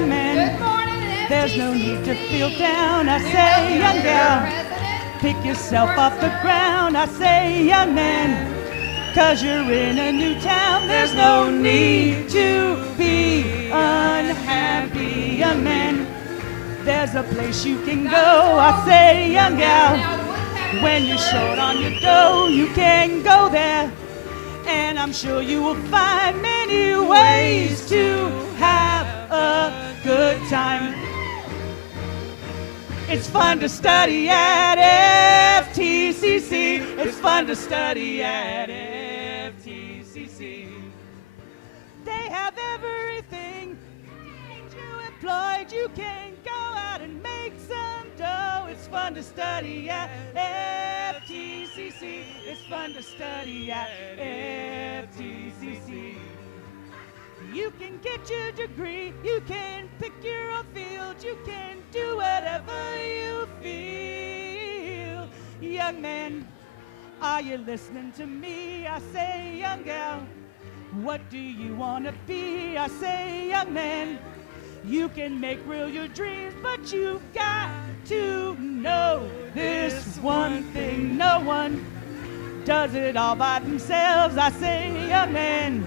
young man, there's no need to feel down. I say, young gal, pick yourself off the ground. I say, young man, 'cause you're in a new town. There's no need to be unhappy, young man. There's a place you can go. I say, young gal, when you're short on your dough, you can go there. And I'm sure you will find many ways to have a good time. It's fun to study at Ftcc. It's fun to study at Ftcc. They have everything. You employed, you can go out and make some dough. It's fun to study at Ftcc. It's fun to study at Ftcc. You can get your degree, you can pick your own field, you can do whatever you feel. Young man, are you listening to me? I say, young gal, what do you want to be? I say, young man, you can make real your dreams, but you've got to know this one thing. No one does it all by themselves. I say, young man,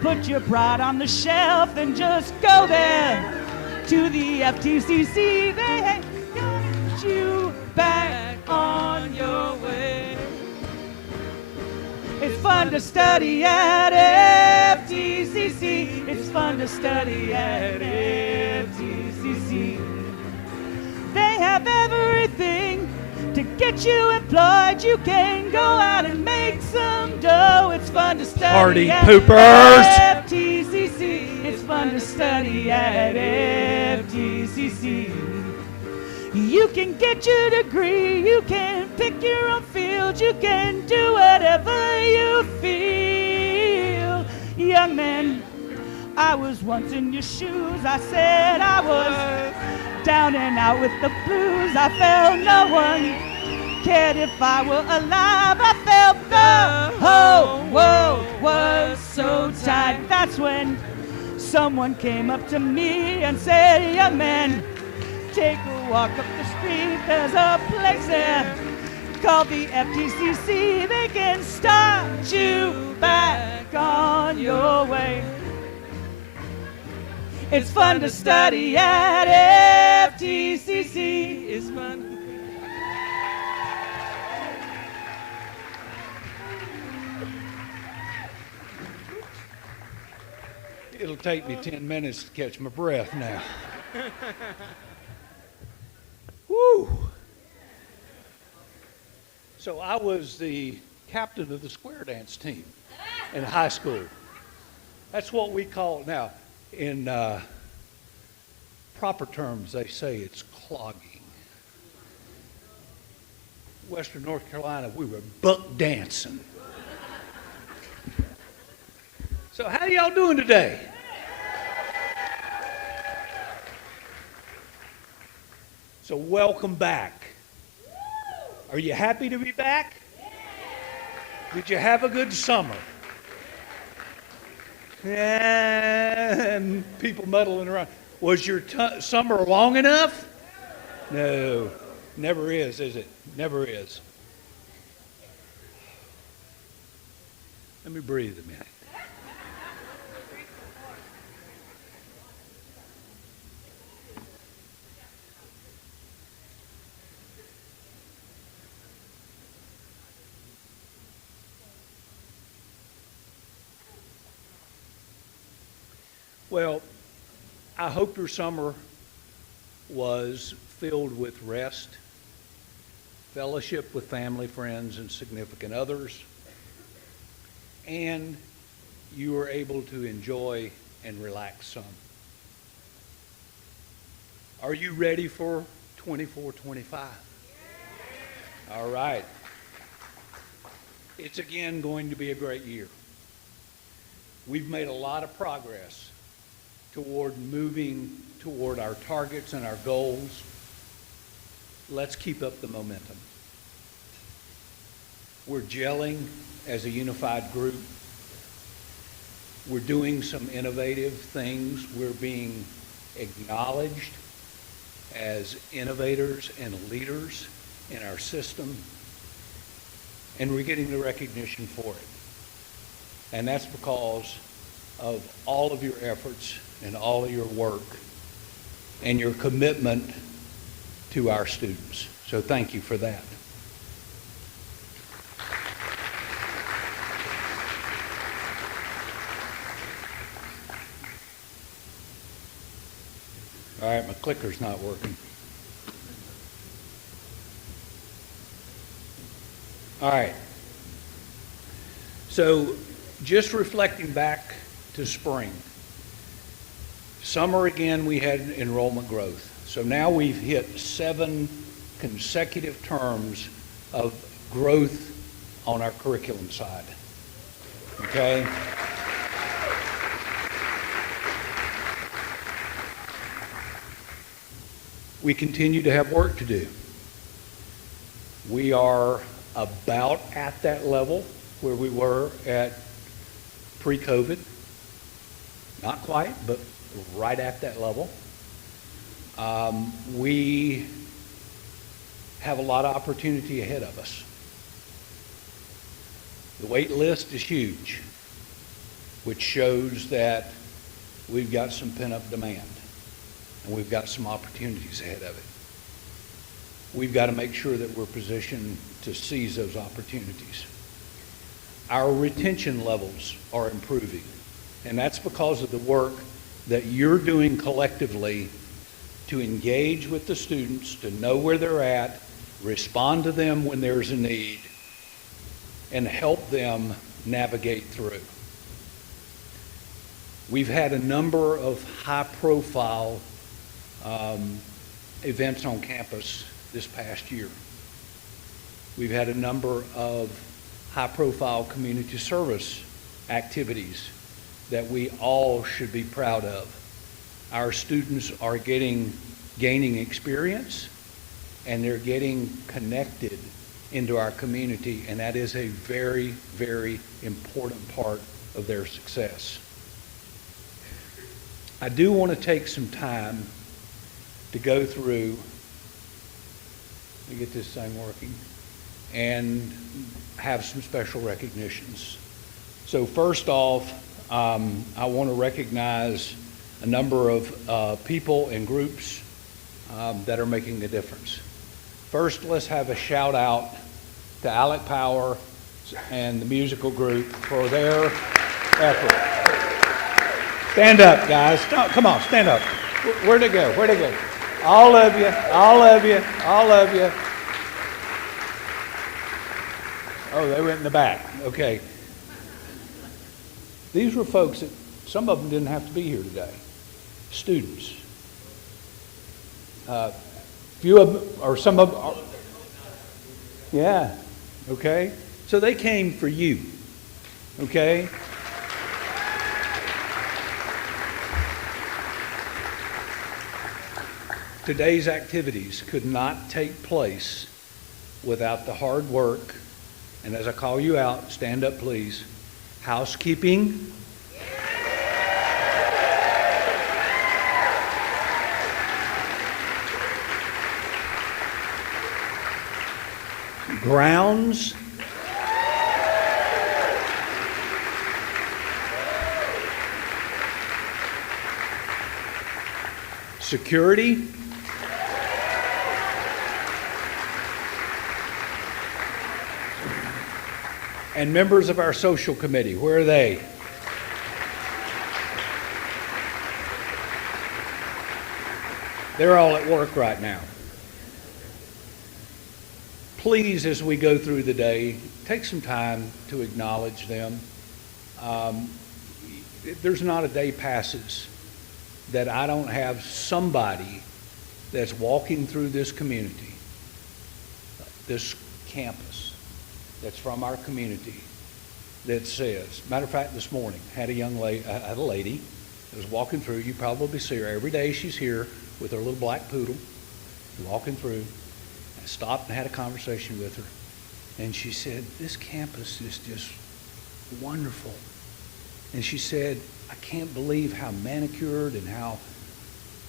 put your pride on the shelf and just go there to the Ftcc. They got you back on your way. It's fun to study at Ftcc. It's fun to study at Ftcc. They have everything to get you employed. You can go out and make some dough. It's fun to study Party at poopers. Ftcc. It's fun to study at Ftcc. You can get your degree, you can pick your own field, you can do whatever you feel. Young man, I was once in your shoes. I said I was down and out with the blues. I felt no one cared if I were alive. I felt the whole world was so tight. That's when someone came up to me and said, young man, take a walk up the street. There's a place there called the Ftcc. They can start you back on your way. It's fun to study at Ftcc. It's fun. It'll take me 10 minutes to catch my breath now. Woo! So I was the captain of the square dance team in high school. That's what we call now. In proper terms, they say it's clogging. Western North Carolina, we were buck dancing. So how y'all doing today? So welcome back. Are you happy to be back? Did you have a good summer? And people muddling around. Was your summer long enough? No, never is it? Never is. Let me breathe a minute. Well, I hope your summer was filled with rest, fellowship with family, friends, and significant others, and you were able to enjoy and relax some. Are you ready for 24-25? All right. It's again going to be a great year. We've made a lot of progress toward moving toward our targets and our goals. Let's keep up the momentum. We're gelling as a unified group. We're doing some innovative things. We're being acknowledged as innovators and leaders in our system, and we're getting the recognition for it. And that's because of all of your efforts and all of your work and your commitment to our students. So thank you for that. All right, my clicker's not working. All right. So just reflecting back to spring. Summer again, we had enrollment growth. So now we've hit 7 consecutive terms of growth on our curriculum side. Okay? We continue to have work to do. We are about at that level where we were at pre-COVID. Not quite, but right at that level. We have a lot of opportunity ahead of us. The wait list is huge, which shows that we've got some pent-up demand. And we've got some opportunities ahead of it. We've got to make sure that we're positioned to seize those opportunities. Our retention levels are improving, and that's because of the work that you're doing collectively to engage with the students, to know where they're at, respond to them when there's a need, and help them navigate through. We've had a number of high-profile events on campus this past year. We've had a number of high-profile community service activities that we all should be proud of. Our students are gaining experience, and they're getting connected into our community, and that is a very, very important part of their success. I do want to take some time to go through, let me get this thing working, and have some special recognitions. So first off, I want to recognize a number of people and groups that are making a difference. First, let's have a shout out to Alec Power and the musical group for their effort. Stand up, guys. Come on, stand up. Where'd they go? Where'd they go? All of you, all of you, all of you. Oh, they went in the back. Okay. These were folks that, some of them didn't have to be here today. Students. Few of them, or some of them, yeah, okay. So they came for you, okay? Today's activities could not take place without the hard work, and as I call you out, stand up please, housekeeping, grounds, security, and members of our social committee. Where are they? They're all at work right now. Please, as we go through the day, take some time to acknowledge them. There's not a day passes that I don't have somebody that's walking through this community, this campus, that's from our community, that says, matter of fact, this morning, had a lady that was walking through. You probably see her every day. She's here with her little black poodle, walking through. I stopped and had a conversation with her, and she said, this campus is just wonderful. And she said, I can't believe how manicured and how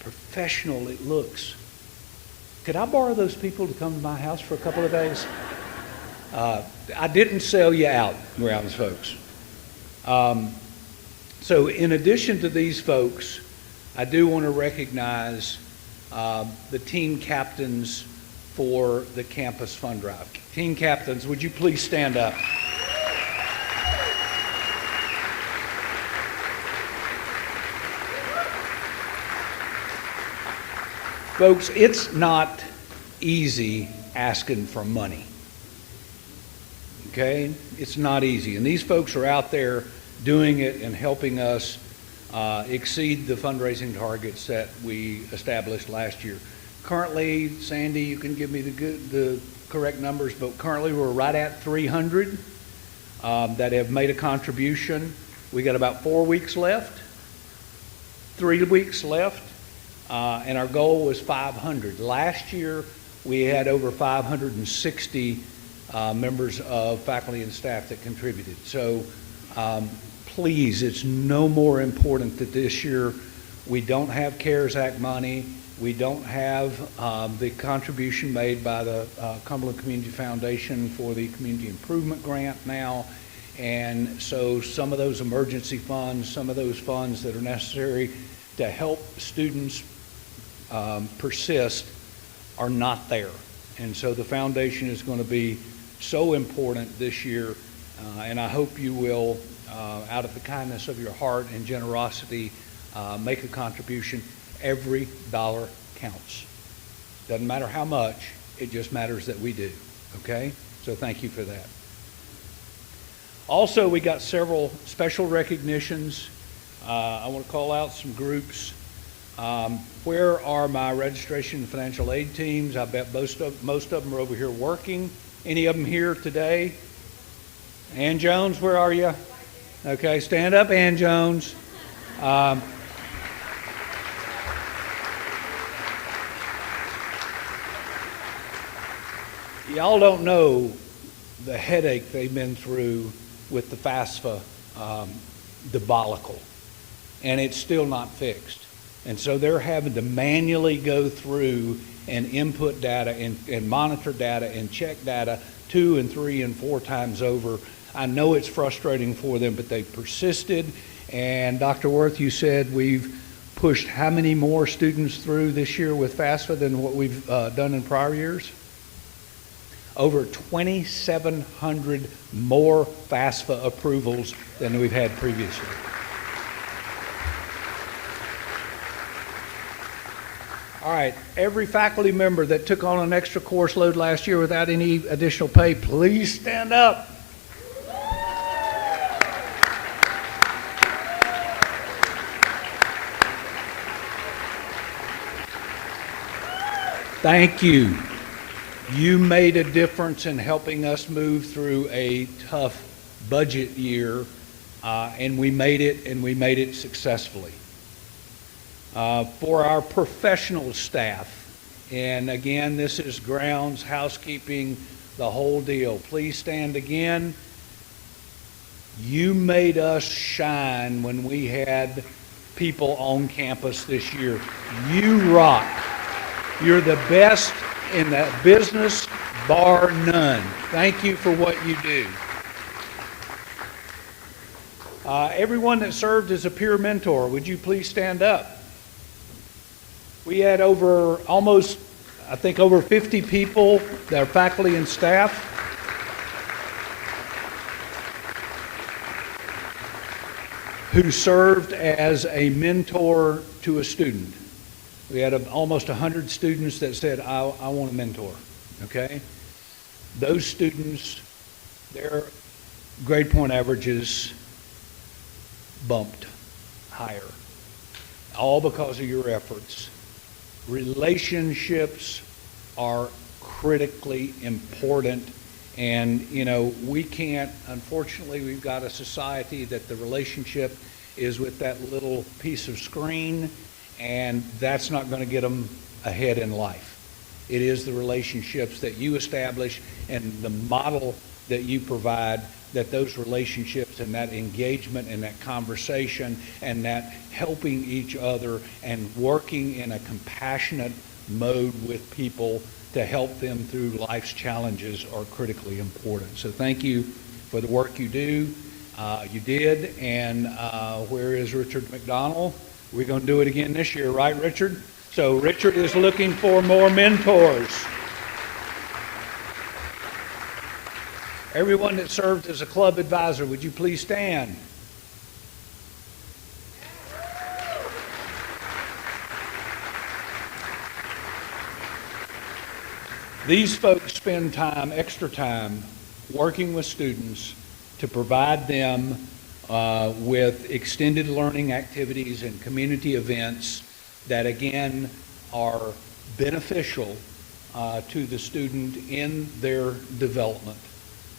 professional it looks. Could I borrow those people to come to my house for a couple of days? I didn't sell you out, grounds folks. So in addition to these folks, I do want to recognize the team captains for the campus fund drive. Team captains, would you please stand up? Folks, it's not easy asking for money. Okay? It's not easy. And these folks are out there doing it and helping us exceed the fundraising targets that we established last year. Currently, Sandy, you can give me the correct numbers, but currently we're right at 300 that have made a contribution. We got about 4 weeks left, 3 weeks left. And our goal was 500. Last year, we had over 560 members of faculty and staff that contributed. So please, it's no more important that this year we don't have CARES Act money. We don't have the contribution made by the Cumberland Community Foundation for the Community Improvement Grant now. And so some of those emergency funds, some of those funds that are necessary to help students persist are not there. And so the foundation is going to be so important this year, and I hope you will, out of the kindness of your heart and generosity, make a contribution. Every dollar counts. Doesn't matter how much, it just matters that we do, okay? So thank you for that. Also, we got several special recognitions. I want to call out some groups. Where are my registration and financial aid teams? I bet most of them are over here working. Any of them here today? Ann Jones, where are you? Okay, stand up, Ann Jones. Y'all don't know the headache they've been through with the FAFSA debacle, and it's still not fixed. And so they're having to manually go through and input data and monitor data and check data 2 and 3 and 4 times over. I know it's frustrating for them, but they persisted. And Dr. Worth, you said we've pushed how many more students through this year with FAFSA than what we've done in prior years? Over 2,700 more FAFSA approvals than we've had previously. All right, every faculty member that took on an extra course load last year without any additional pay, please stand up. Thank you. You made a difference in helping us move through a tough budget year, and we made it successfully. For our professional staff, and again, this is grounds, housekeeping, the whole deal. Please stand again. You made us shine when we had people on campus this year. You rock. You're the best in that business, bar none. Thank you for what you do. Everyone that served as a peer mentor, would you please stand up? We had over 50 people that are faculty and staff. Who served as a mentor to a student. We had almost 100 students that said, I want a mentor, okay? Those students, their grade point averages bumped higher, all because of your efforts. Relationships are critically important, and we can't, unfortunately, we've got a society that the relationship is with that little piece of screen, and that's not going to get them ahead in life. It is the relationships that you establish and the model that you provide, that those relationships and that engagement and that conversation and that helping each other and working in a compassionate mode with people to help them through life's challenges are critically important. So thank you for the work you do. You did, and where is Richard McDonald? We're going to do it again this year, right, Richard? So Richard is looking for more mentors. Everyone that served as a club advisor, would you please stand? These folks spend extra time, working with students to provide them with extended learning activities and community events that, again, are beneficial to the student in their development.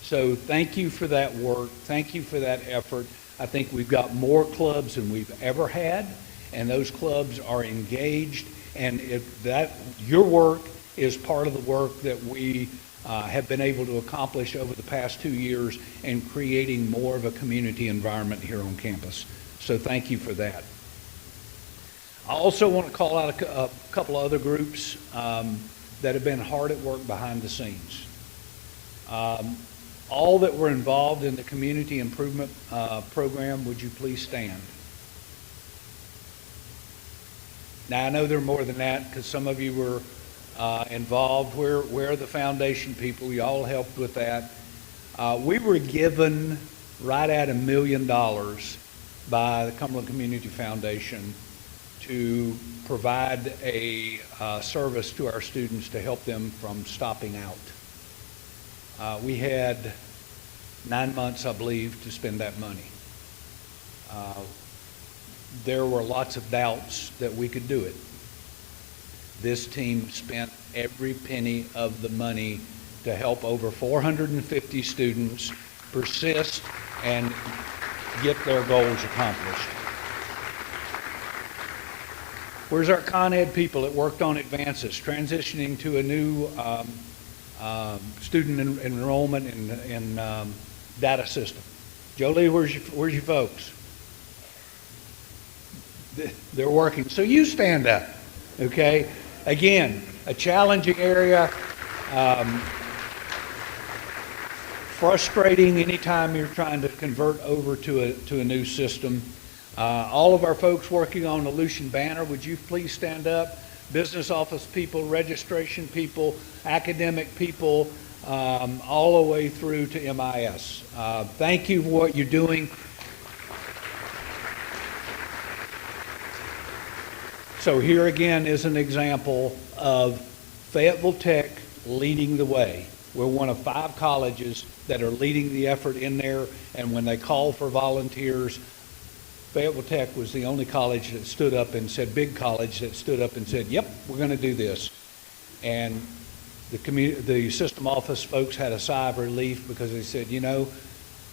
So thank you for that work. Thank you for that effort. I think we've got more clubs than we've ever had, and those clubs are engaged, and your work is part of the work that we have been able to accomplish over the past 2 years in creating more of a community environment here on campus. So thank you for that. I also want to call out a couple of other groups that have been hard at work behind the scenes. All that were involved in the community improvement program, would you please stand? Now, I know there are more than that because some of you were involved. Where are the foundation people? You all helped with that. We were given right at $1 million by the Cumberland Community Foundation to provide a service to our students to help them from stopping out. We had 9 months, I believe, to spend that money. There were lots of doubts that we could do it. This team spent every penny of the money to help over 450 students persist and get their goals accomplished. Where's our Con Ed people that worked on advances, transitioning to a new student enrollment and data system? Jolie, where's your folks? They're working. So you stand up, okay? Again, a challenging area, frustrating anytime you're trying to convert over to a new system. All of our folks working on the Lucian banner, would you please stand up? Business office people, registration people, academic people, all the way through to MIS. Thank you for what you're doing. So here again is an example of Fayetteville Tech leading the way. We're one of 5 colleges that are leading the effort in there, and when they call for volunteers, Fayetteville Tech was the only college that stood up and said, big college that stood up and said, yep, we're going to do this. And the system office folks had a sigh of relief because they said, you know,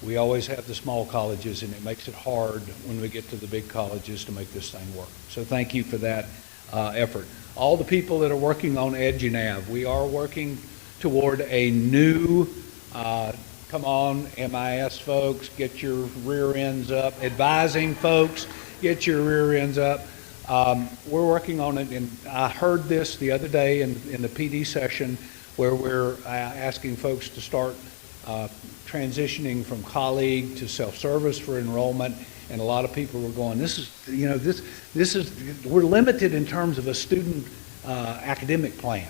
we always have the small colleges and it makes it hard when we get to the big colleges to make this thing work. So thank you for that effort. All the people that are working on EduNav, we are working toward a new, come on, MIS folks, get your rear ends up. Advising folks, get your rear ends up. We're working on it, and I heard this the other day in the PD session where we're asking folks to start transitioning from colleague to self-service for enrollment, and a lot of people were going, this is, we're limited in terms of a student academic plan.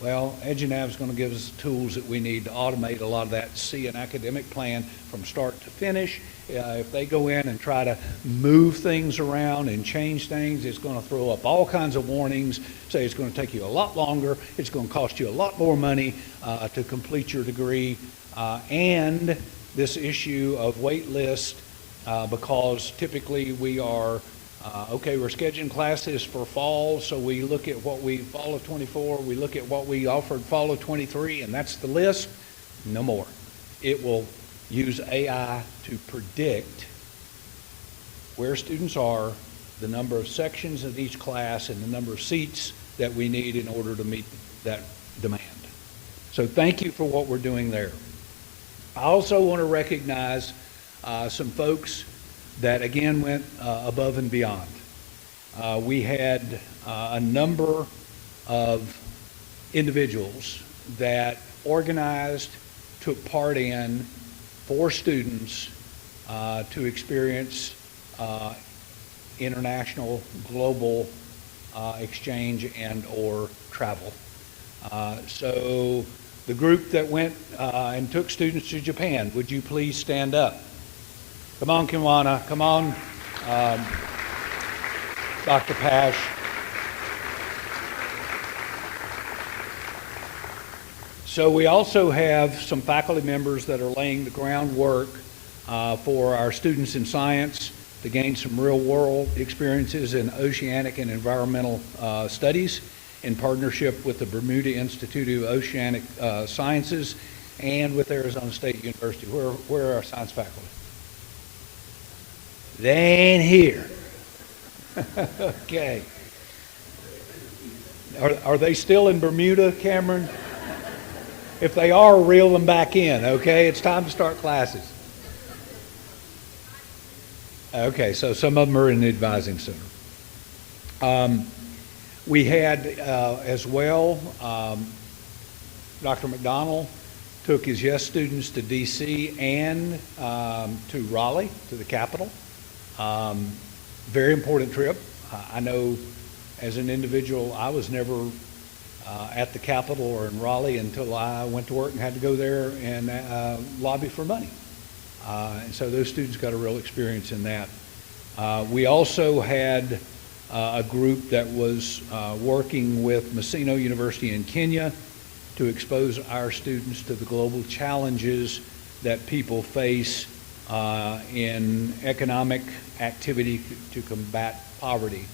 Well, EduNav is going to give us the tools that we need to automate a lot of that, see an academic plan from start to finish. If they go in and try to move things around and change things, it's going to throw up all kinds of warnings, say it's going to take you a lot longer, it's going to cost you a lot more money to complete your degree, and this issue of wait list, because typically we are okay, we're scheduling classes for fall, so we look at what we, fall of 24, we look at what we offered fall of 23, and that's the list. No more. It will use AI to predict where students are, the number of sections of each class, and the number of seats that we need in order to meet that demand. So thank you for what we're doing there. I also want to recognize some folks that again went above and beyond. We had a number of individuals that organized, took part in for students to experience international, global exchange and or travel. So the group that went and took students to Japan, would you please stand up? Come on, Kiwana, come on. Dr. Pash. So we also have some faculty members that are laying the groundwork for our students in science to gain some real-world experiences in oceanic and environmental studies in partnership with the Bermuda Institute of Oceanic Sciences and with Arizona State University. Where are our science faculty? They ain't here. Okay. Are they still in Bermuda, Cameron? If they are, reel them back in, okay? It's time to start classes. Okay, so some of them are in the advising center. We had as well, Dr. McDonald took his YES students to DC and to Raleigh, to the Capitol. Very important trip. I know as an individual, I was never at the Capitol or in Raleigh until I went to work and had to go there and lobby for money. And so those students got a real experience in that. We also had a group that was working with Maseno University in Kenya to expose our students to the global challenges that people face in economic activity to combat poverty.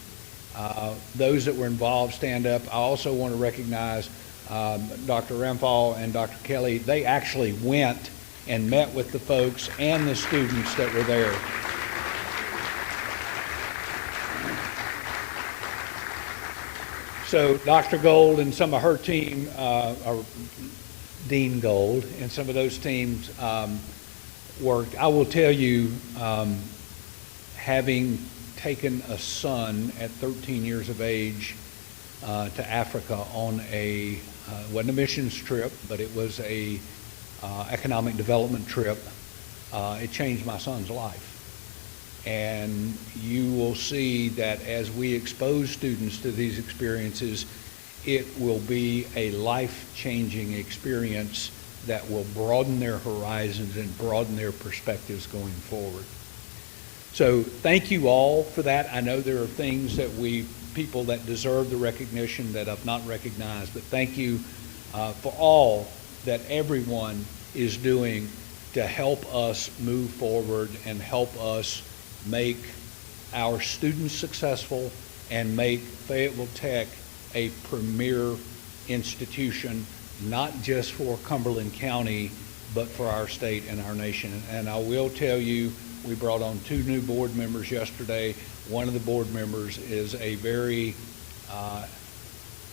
Those that were involved stand up. I also want to recognize Dr. Ramphal and Dr. Kelly. They actually went and met with the folks and the students that were there. So Dr. Gold and some of her team, or Dean Gold and some of those teams worked. I will tell you, having taken a son at 13 years of age to Africa on a, wasn't a missions trip, but it was a economic development trip, it changed my son's life. And you will see that as we expose students to these experiences, it will be a life-changing experience that will broaden their horizons and broaden their perspectives going forward. So thank you all for that. I know there are things that people that deserve the recognition that I've not recognized, but thank you for all that everyone is doing to help us move forward and help us make our students successful and make Fayetteville Tech a premier institution, not just for Cumberland County, but for our state and our nation. And I will tell you, we brought on 2 new board members yesterday. One of the board members is a very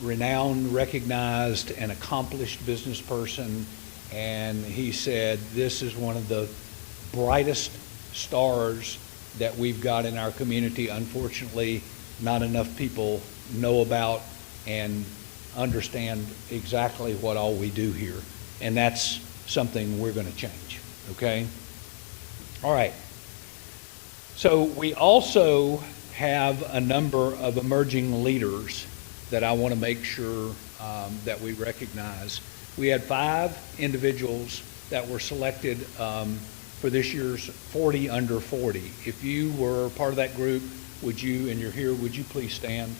renowned, recognized, and accomplished business person. And he said, this is one of the brightest stars that we've got in our community. Unfortunately, not enough people know about and understand exactly what all we do here. And that's something we're going to change, okay? All right. So we also have a number of emerging leaders that I want to make sure that we recognize. We had 5 individuals that were selected for this year's 40 under 40. If you were part of that group, would you, and you're here, would you please stand?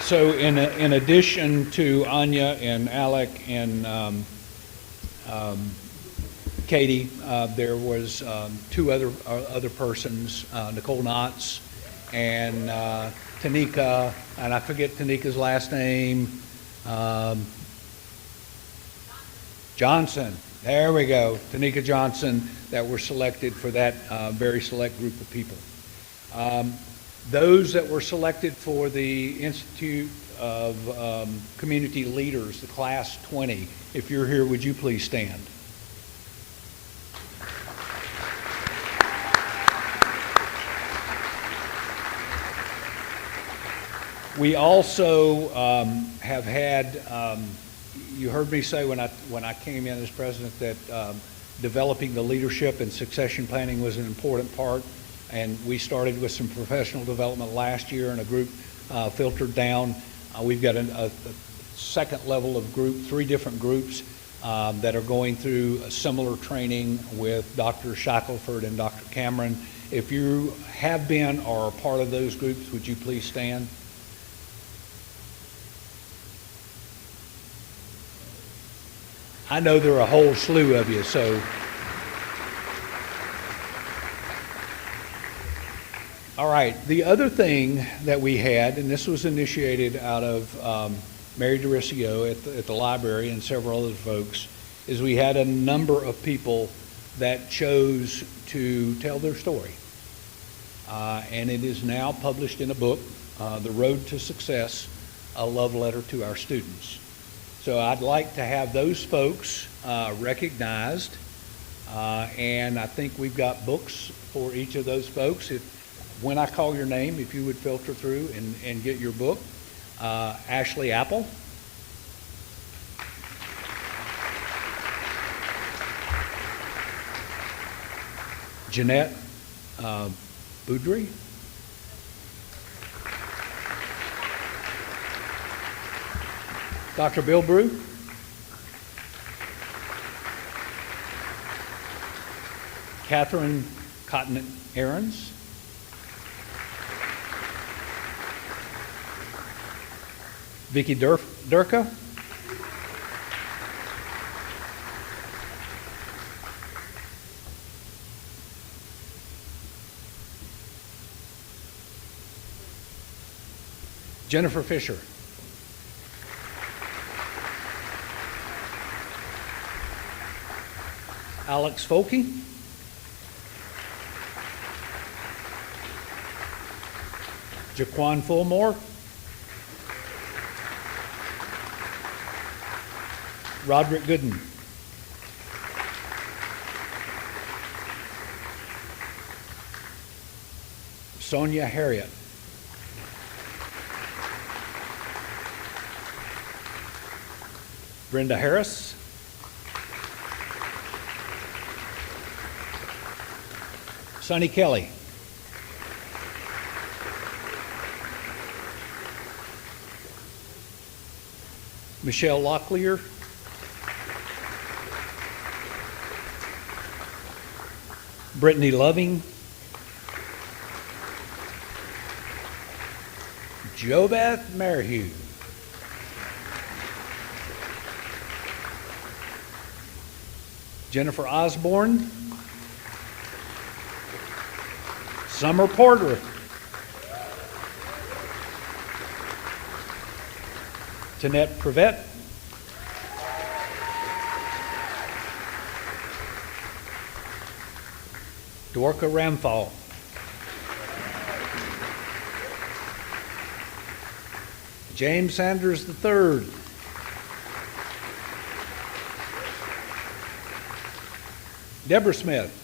So in addition to Anya and Alec and Katie, there was 2 other persons, Nicole Knotts and Tanika, and I forget Tanika's last name, Johnson. There we go, Tanika Johnson, that were selected for that very select group of people. Those that were selected for the Institute of Community Leaders, the Class 20, if you're here, would you please stand? We also have had, you heard me say when I came in as president that developing the leadership and succession planning was an important part, and we started with some professional development last year, and a group filtered down. We've got a second level of group, 3 different groups that are going through a similar training with Dr. Shackelford and Dr. Cameron. If you have been or are part of those groups, would you please stand? I know there are a whole slew of you, so. All right, the other thing that we had, and this was initiated out of Mary DeRicio at the library and several other folks, is we had a number of people that chose to tell their story. And it is now published in a book, The Road to Success, a love letter to our students. So I'd like to have those folks recognized, and I think we've got books for each of those folks. When I call your name, if you would filter through and get your book. Ashley Apple. Jeanette Boudry. Dr. Bill Brew. Catherine Cotton Aarons. Vicki Durka. Jennifer Fisher. Alex Folke. Jaquan Fulmore. Roderick Gooden. Sonia Harriet. Brenda Harris. Sonny Kelly. Michelle Locklear. Brittany Loving. Jobeth Merhew. Jennifer Osborne. Summer Porter. Tanette Prevette. Dorka Ramphal. James Sanders III. Deborah Smith.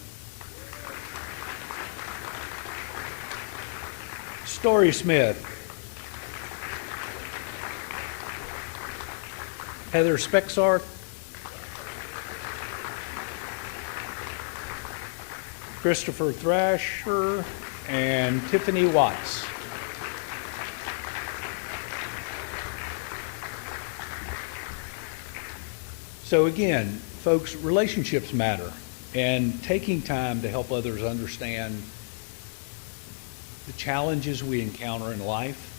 Story Smith. Heather Spexar. Christopher Thrasher and Tiffany Watts. So again, folks, relationships matter, and taking time to help others understand the challenges we encounter in life,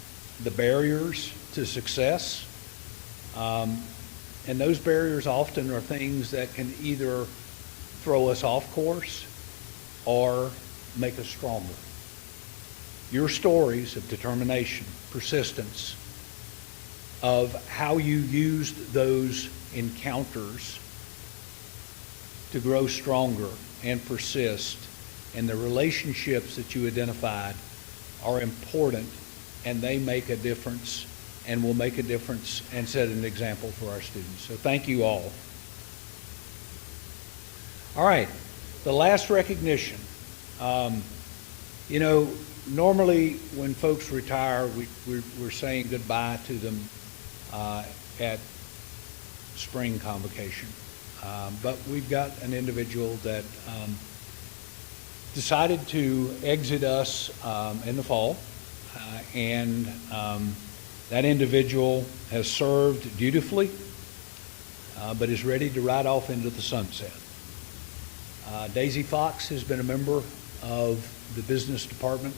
the barriers to success, and those barriers often are things that can either throw us off course or make us stronger. Your stories of determination, persistence, of how you used those encounters to grow stronger and persist, and the relationships that you identified are important, and they make a difference and will make a difference and set an example for our students. So thank you all. All right, the last recognition. You know, normally when folks retire, we're saying goodbye to them at spring convocation. But we've got an individual that decided to exit us in the fall, and that individual has served dutifully, but is ready to ride off into the sunset. Daisy Fox has been a member of the business department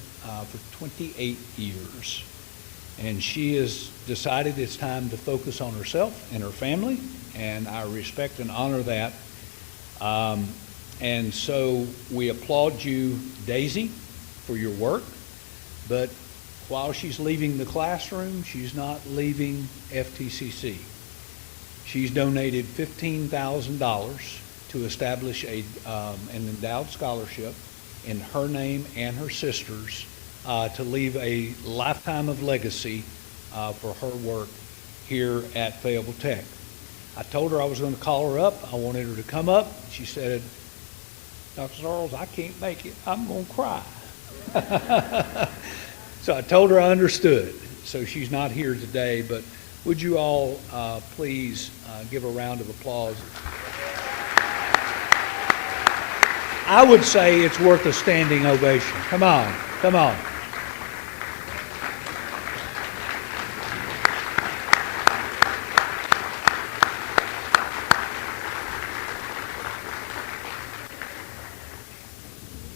for 28 years, and she has decided it's time to focus on herself and her family, and I respect and honor that. And so we applaud you, Daisy, for your work, but while she's leaving the classroom, she's not leaving FTCC. She's donated $15,000 to establish an endowed scholarship in her name and her sister's to leave a lifetime of legacy for her work here at Fayetteville Tech. I told her I was going to call her up. I wanted her to come up. She said, Dr. Sorrells, I can't make it. I'm going to cry. So I told her I understood. So she's not here today, but would you all please give a round of applause? I would say it's worth a standing ovation. Come on, come on.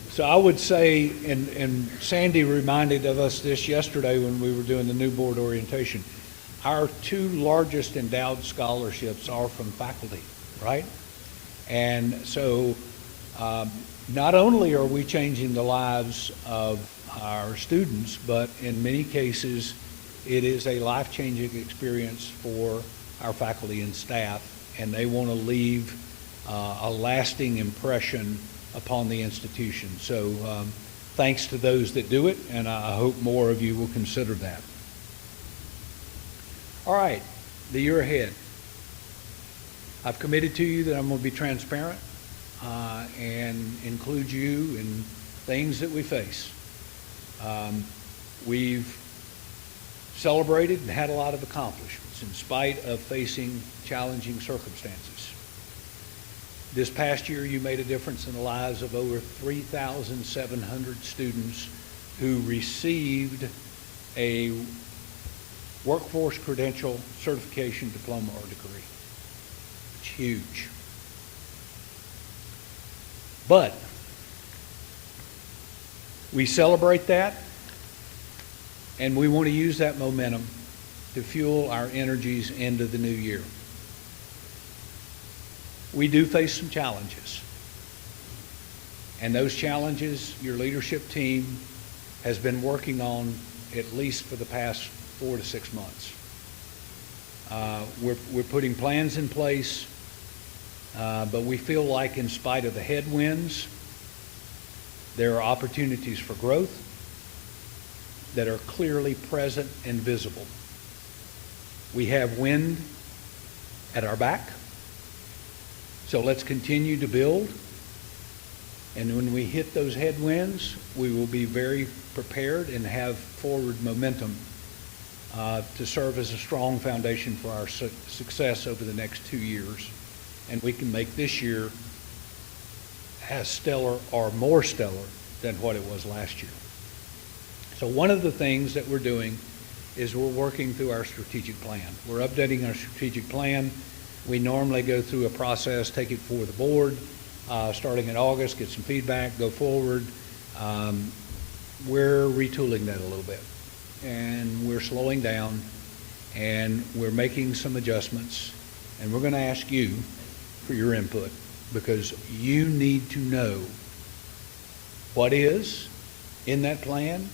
So I would say, and Sandy reminded of us this yesterday when we were doing the new board orientation, our two largest endowed scholarships are from faculty, right? And so not only are we changing the lives of our students, but in many cases, it is a life-changing experience for our faculty and staff, and they want to leave a lasting impression upon the institution. So thanks to those that do it, and I hope more of you will consider that. All right, the year ahead. I've committed to you that I'm going to be transparent and include you in things that we face. We've celebrated and had a lot of accomplishments in spite of facing challenging circumstances. This past year, you made a difference in the lives of over 3,700 students who received a workforce credential, certification, diploma, or degree. It's huge. But we celebrate that, and we want to use that momentum to fuel our energies into the new year. We do face some challenges, and those challenges your leadership team has been working on at least for the past 4 to 6 months. We're putting plans in place, but we feel like in spite of the headwinds, there are opportunities for growth that are clearly present and visible. We have wind at our back. So let's continue to build, and when we hit those headwinds, we will be very prepared and have forward momentum to serve as a strong foundation for our success over the next 2 years. And we can make this year as stellar or more stellar than what it was last year. So one of the things that we're doing is we're working through our strategic plan. We're updating our strategic plan. We normally go through a process, take it before the board, starting in August, get some feedback, go forward. We're retooling that a little bit, and we're slowing down, and we're making some adjustments, and we're going to ask you for your input, because you need to know what is in that plan,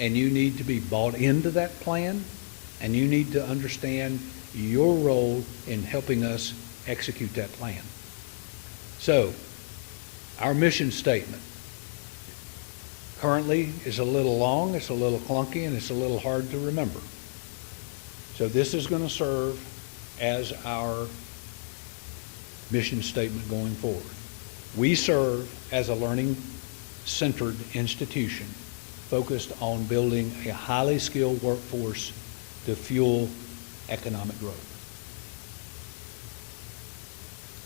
and you need to be bought into that plan, and you need to understand your role in helping us execute that plan. So, our mission statement, currently is a little long, it's a little clunky, and it's a little hard to remember. So this is going to serve as our mission statement going forward. We serve as a learning-centered institution focused on building a highly skilled workforce to fuel economic growth.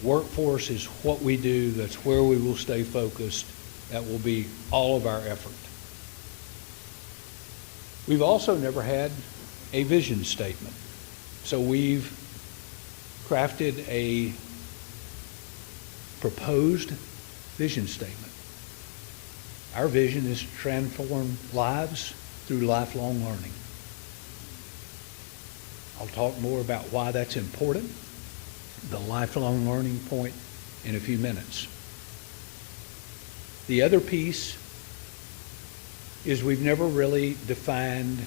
Workforce is what we do. That's where we will stay focused. That will be all of our effort. We've also never had a vision statement. So we've crafted a proposed vision statement. Our vision is to transform lives through lifelong learning. I'll talk more about why that's important, the lifelong learning point, in a few minutes. The other piece is we've never really defined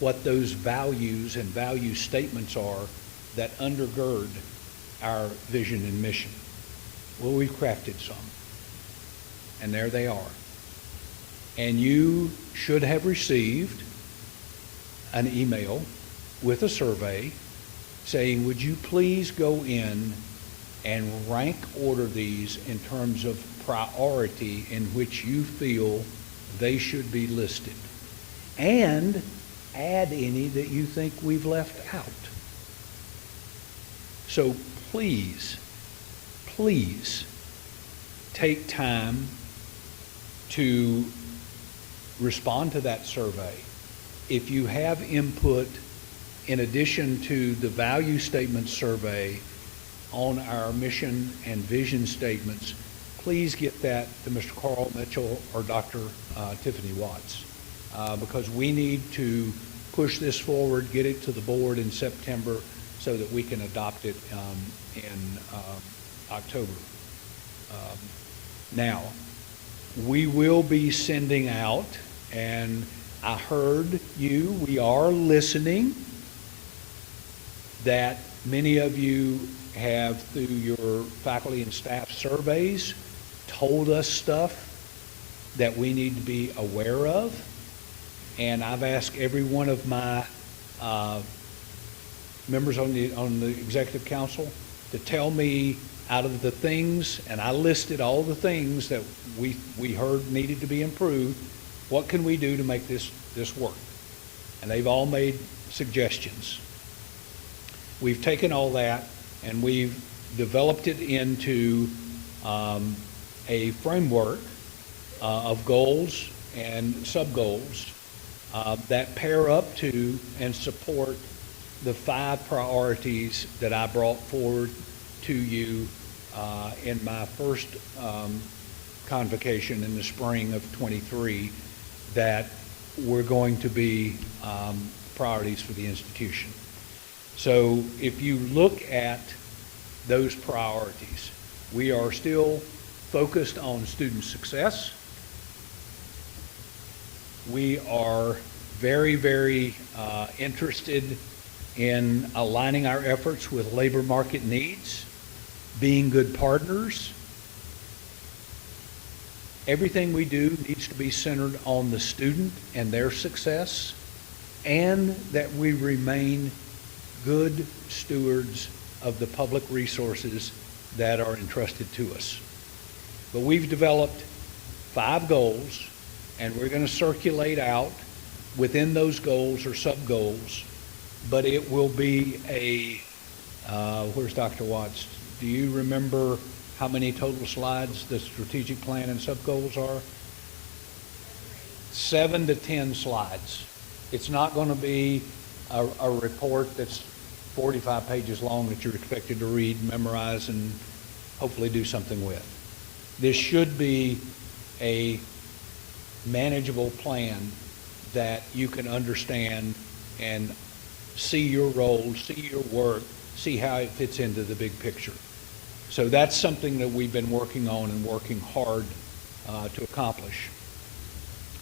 what those values and value statements are that undergird our vision and mission. Well, we've crafted some, and there they are. And you should have received an email with a survey saying, would you please go in and rank order these in terms of priority in which you feel they should be listed, and add any that you think we've left out. So please take time to respond to that survey. If you have input in addition to the value statement survey on our mission and vision statements, please get that to Mr. Carl Mitchell or Dr. Tiffany Watts, because we need to push this forward, get it to the board in September so that we can adopt it in October. Now, we will be sending out, and I heard you, we are listening, that many of you have, through your faculty and staff surveys, told us stuff that we need to be aware of. And I've asked every one of my members on the executive council to tell me, out of the things, and I listed all the things that we heard needed to be improved, what can we do to make this work? And they've all made suggestions. We've taken all that and we've developed it into a framework of goals and sub-goals that pair up to and support the 5 priorities that I brought forward to you in my first convocation in the spring of 23 that were going to be priorities for the institution. So if you look at those priorities, we are still focused on student success. We are very, very interested in aligning our efforts with labor market needs, being good partners. Everything we do needs to be centered on the student and their success, and that we remain good stewards of the public resources that are entrusted to us. But we've developed 5 goals, and we're going to circulate out within those goals or sub-goals, but it will be a, where's Dr. Watts? Do you remember how many total slides the strategic plan and sub-goals are? 7 to 10 slides. It's not going to be a report that's 45 pages long that you're expected to read, memorize, and hopefully do something with. This should be a manageable plan that you can understand and see your role, see your work, see how it fits into the big picture. So that's something that we've been working on and working hard to accomplish.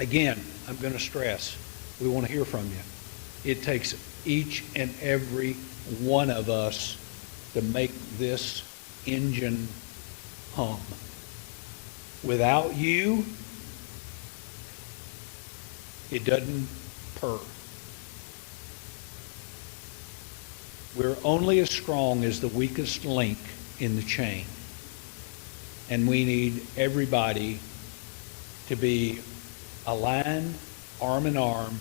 Again, I'm going to stress, we want to hear from you. It takes each and every one of us to make this engine hum. Without you, It doesn't purr. We're only as strong as the weakest link in the chain. And we need everybody to be aligned, arm in arm,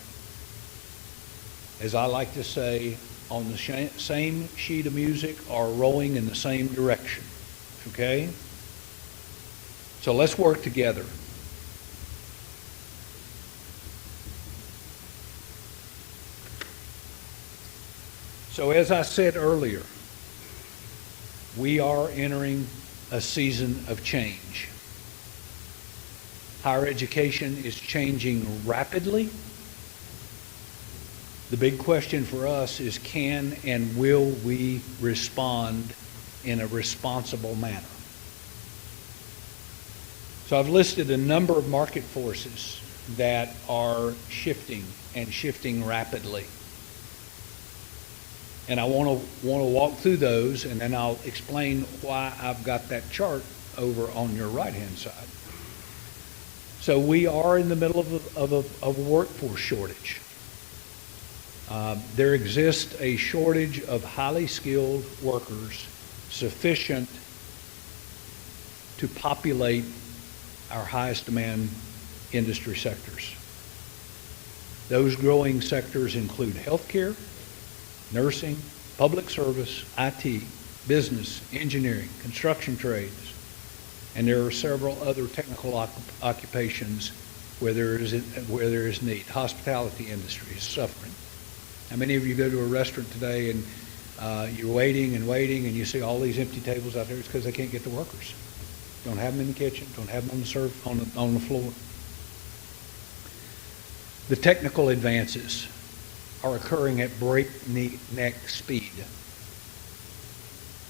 as I like to say, on the same sheet of music or rowing in the same direction. Okay? So let's work together. So as I said earlier, we are entering a season of change. Higher education is changing rapidly. The big question for us is, can and will we respond in a responsible manner? So I've listed a number of market forces that are shifting and shifting rapidly. And I want to walk through those, and then I'll explain why I've got that chart over on your right-hand side. So we are in the middle of a workforce shortage. There exists a shortage of highly skilled workers sufficient to populate our highest demand industry sectors. Those growing sectors include healthcare, nursing, public service, IT, business, engineering, construction trades, and there are several other technical occupations where there is need. Hospitality industry is suffering. How many of you go to a restaurant today and you're waiting and waiting and you see all these empty tables out there? It's because they can't get the workers. Don't have them in the kitchen, don't have them on the floor. The technical advances are occurring at breakneck speed.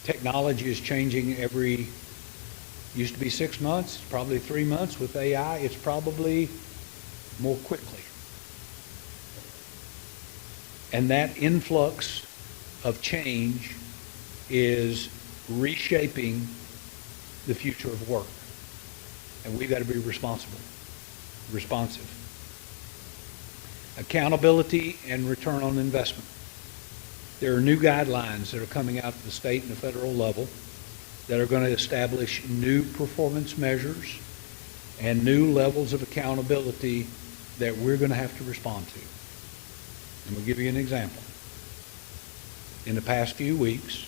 Technology is changing used to be 6 months, probably 3 months. With AI, it's probably more quickly. And that influx of change is reshaping the future of work. And we've got to be responsive. Accountability and return on investment. There are new guidelines that are coming out at the state and the federal level that are going to establish new performance measures and new levels of accountability that we're going to have to respond to. And we'll give you an example. In the past few weeks,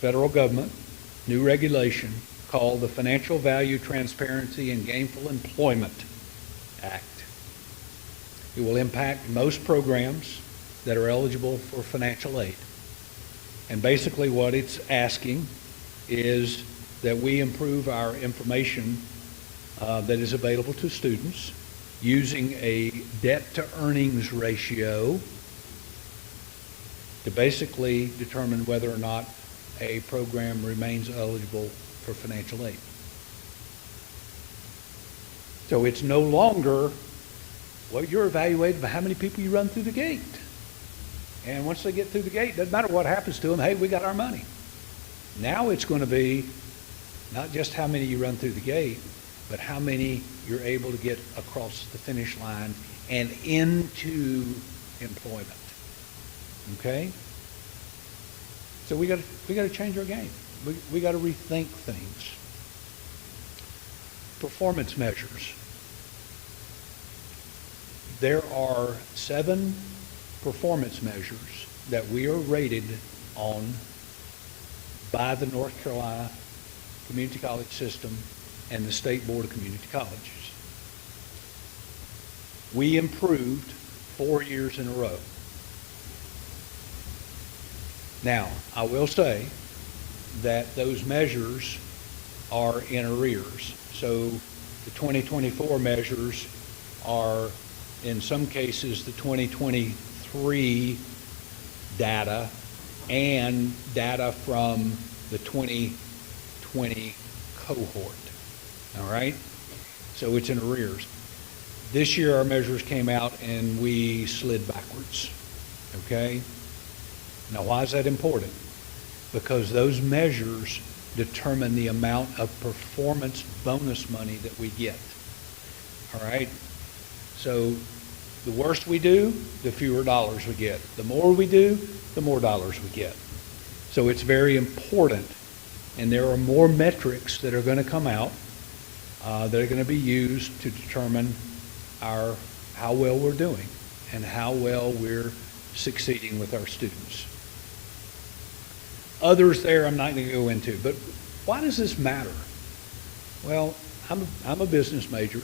federal government, new regulation called the Financial Value Transparency and Gainful Employment Act. It will impact most programs that are eligible for financial aid. And basically what it's asking is that we improve our information that is available to students using a debt-to-earnings ratio to basically determine whether or not a program remains eligible for financial aid. So it's no longer, well, you're evaluated by how many people you run through the gate. And once they get through the gate, doesn't matter what happens to them, hey, we got our money. Now it's going to be not just how many you run through the gate, but how many you're able to get across the finish line and into employment. Okay? So we got to change our game. We got to rethink things. Performance measures. There are 7 performance measures that we are rated on by the North Carolina Community College System and the State Board of Community Colleges. We improved 4 years in a row. Now, I will say that those measures are in arrears. So the 2024 measures are, in some cases, the 2023 data and data from the 2020 cohort. All right? So it's in arrears. This year our measures came out and we slid backwards. Okay? Now why is that important? Because those measures determine the amount of performance bonus money that we get. All right? So The worse we do, the fewer dollars we get. The more we do, the more dollars we get. So it's very important, and there are more metrics that are going to come out that are going to be used to determine how well we're doing and how well we're succeeding with our students. Others there I'm not going to go into, but why does this matter? Well, I'm a business major,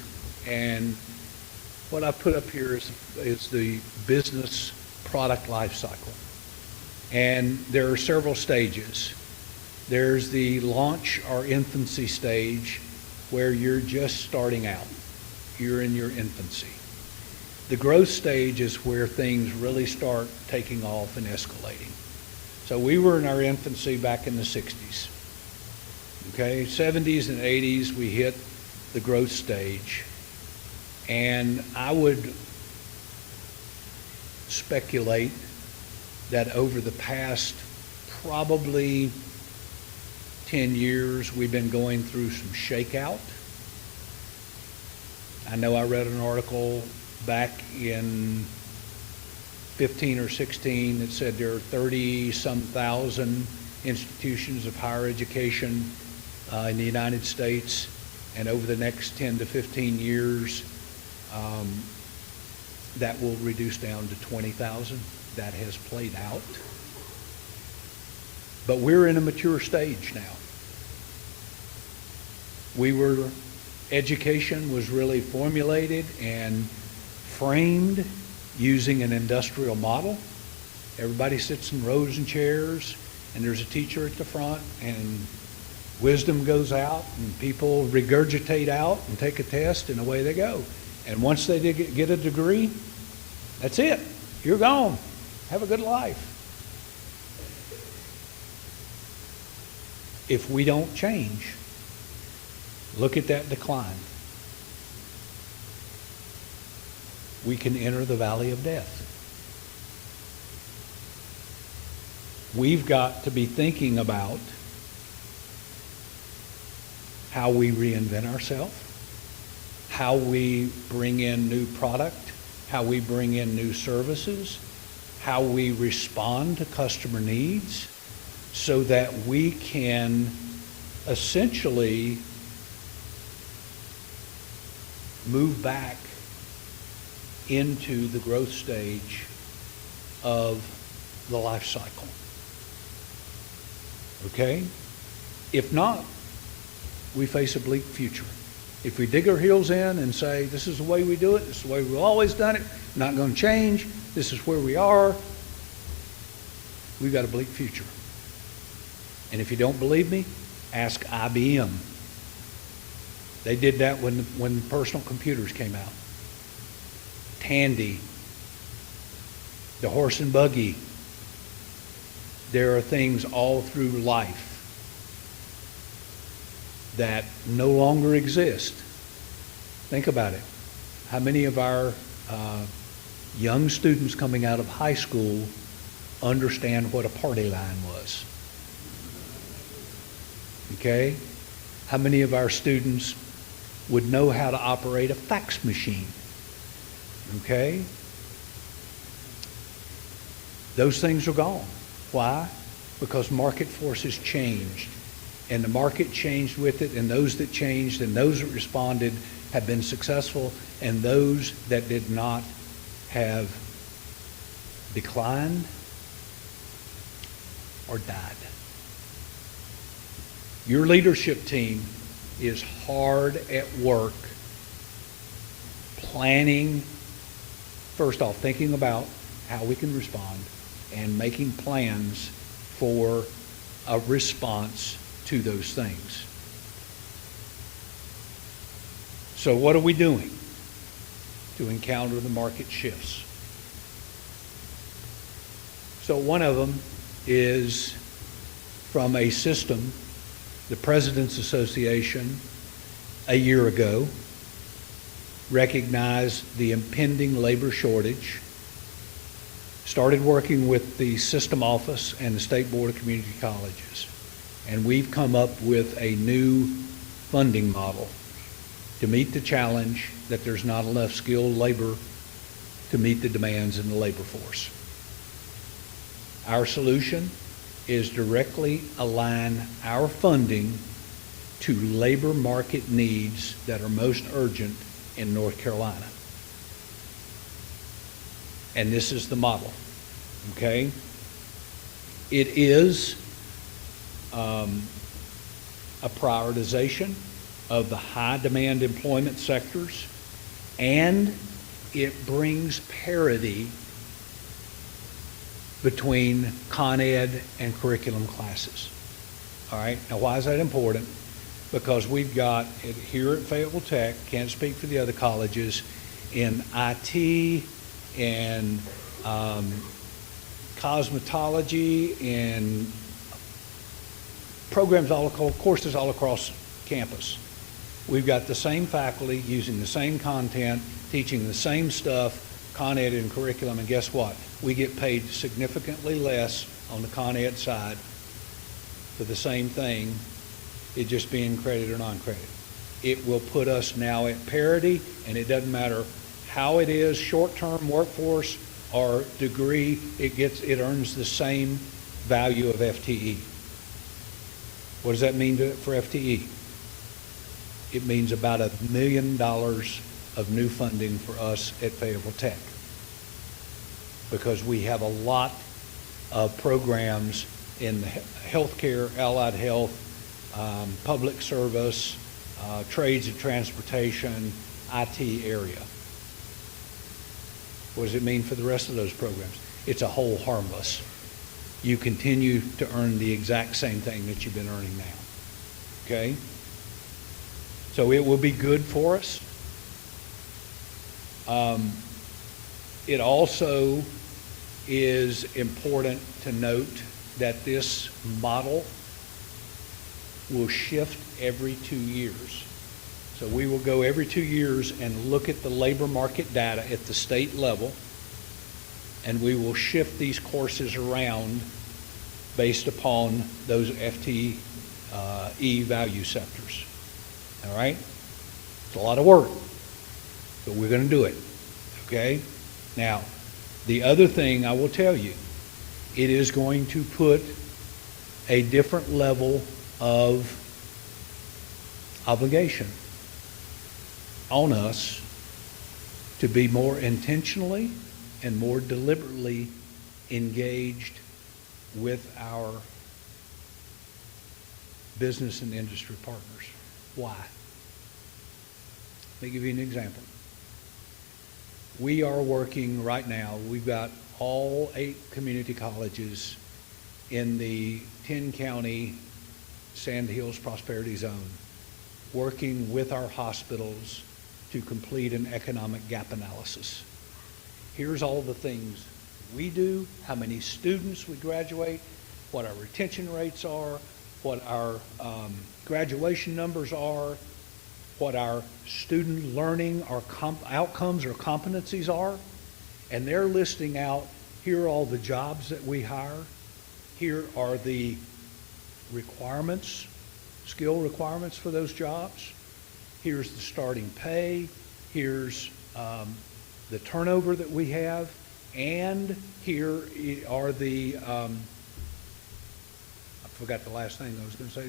and what I put up here is the business product life cycle. And there are several stages. There's the launch or infancy stage where you're just starting out. You're in your infancy. The growth stage is where things really start taking off and escalating. So we were in our infancy back in the 60s. Okay, 70s and 80s, we hit the growth stage. And I would speculate that over the past probably 10 years, we've been going through some shakeout. I know I read an article back in 15 or 16 that said there are 30-some thousand institutions of higher education in the United States, and over the next 10 to 15 years, that will reduce down to 20,000. That has played out. But we're in a mature stage now. Education was really formulated and framed using an industrial model. Everybody sits in rows and chairs, and there's a teacher at the front, and wisdom goes out, and people regurgitate out and take a test, and away they go. And once they get a degree, that's it. You're gone. Have a good life. If we don't change, look at that decline. We can enter the valley of death. We've got to be thinking about how we reinvent ourselves, how we bring in new product, how we bring in new services, how we respond to customer needs, so that we can essentially move back into the growth stage of the life cycle. Okay? If not, we face a bleak future. If we dig our heels in and say, this is the way we do it, this is the way we've always done it, not going to change, this is where we are, we've got a bleak future. And if you don't believe me, ask IBM. They did that when personal computers came out. Tandy, the horse and buggy. There are things all through life that no longer exist. Think about it. How many of our young students coming out of high school understand what a party line was? Okay? How many of our students would know how to operate a fax machine? Okay? Those things are gone. Why? Because market forces changed. And the market changed with it, and those that changed and those that responded have been successful, and those that did not have declined or died. Your leadership team is hard at work planning, first off, thinking about how we can respond and making plans for a response to those things. So what are we doing to encounter the market shifts? So one of them is from a system. The President's Association a year ago recognized the impending labor shortage, started working with the system office and the State Board of Community Colleges, and we've come up with a new funding model to meet the challenge that there's not enough skilled labor to meet the demands in the labor force. Our solution is directly align our funding to labor market needs that are most urgent in North Carolina. And this is the model, okay? It is a prioritization of the high demand employment sectors, and it brings parity between Con Ed and curriculum classes. All right, now why is that important? Because we've got it here at Fayetteville Tech, can't speak for the other colleges, in IT, in cosmetology, in programs courses all across campus. We've got the same faculty using the same content, teaching the same stuff, Con Ed and curriculum, and guess what? We get paid significantly less on the Con Ed side for the same thing, it just being credit or non-credit. It will put us now at parity, and it doesn't matter how it is, short-term workforce or degree, it earns the same value of FTE. What does that mean for FTE? It means about $1 million of new funding for us at Fayetteville Tech, because we have a lot of programs in the healthcare, allied health, public service, trades and transportation, IT area. What does it mean for the rest of those programs? It's a whole harmless. You continue to earn the exact same thing that you've been earning now. Okay? So it will be good for us. It also is important to note that this model will shift every 2 years. So we will go every 2 years and look at the labor market data at the state level, and we will shift these courses around based upon those FTE value sectors. All right? It's a lot of work, but we're going to do it. Okay? Now, the other thing I will tell you, it is going to put a different level of obligation on us to be more intentionally and more deliberately engaged with our business and industry partners. Why? Let me give you an example. We are working right now, we've got all 8 community colleges in the 10-county Sand Hills Prosperity Zone, working with our hospitals to complete an economic gap analysis. Here's all the things we do, how many students we graduate, what our retention rates are, what our graduation numbers are, what our student learning or outcomes or competencies are, and they're listing out, here are all the jobs that we hire, here are the requirements, skill requirements for those jobs, here's the starting pay, here's the turnover that we have, and here are the, I forgot the last thing I was going to say,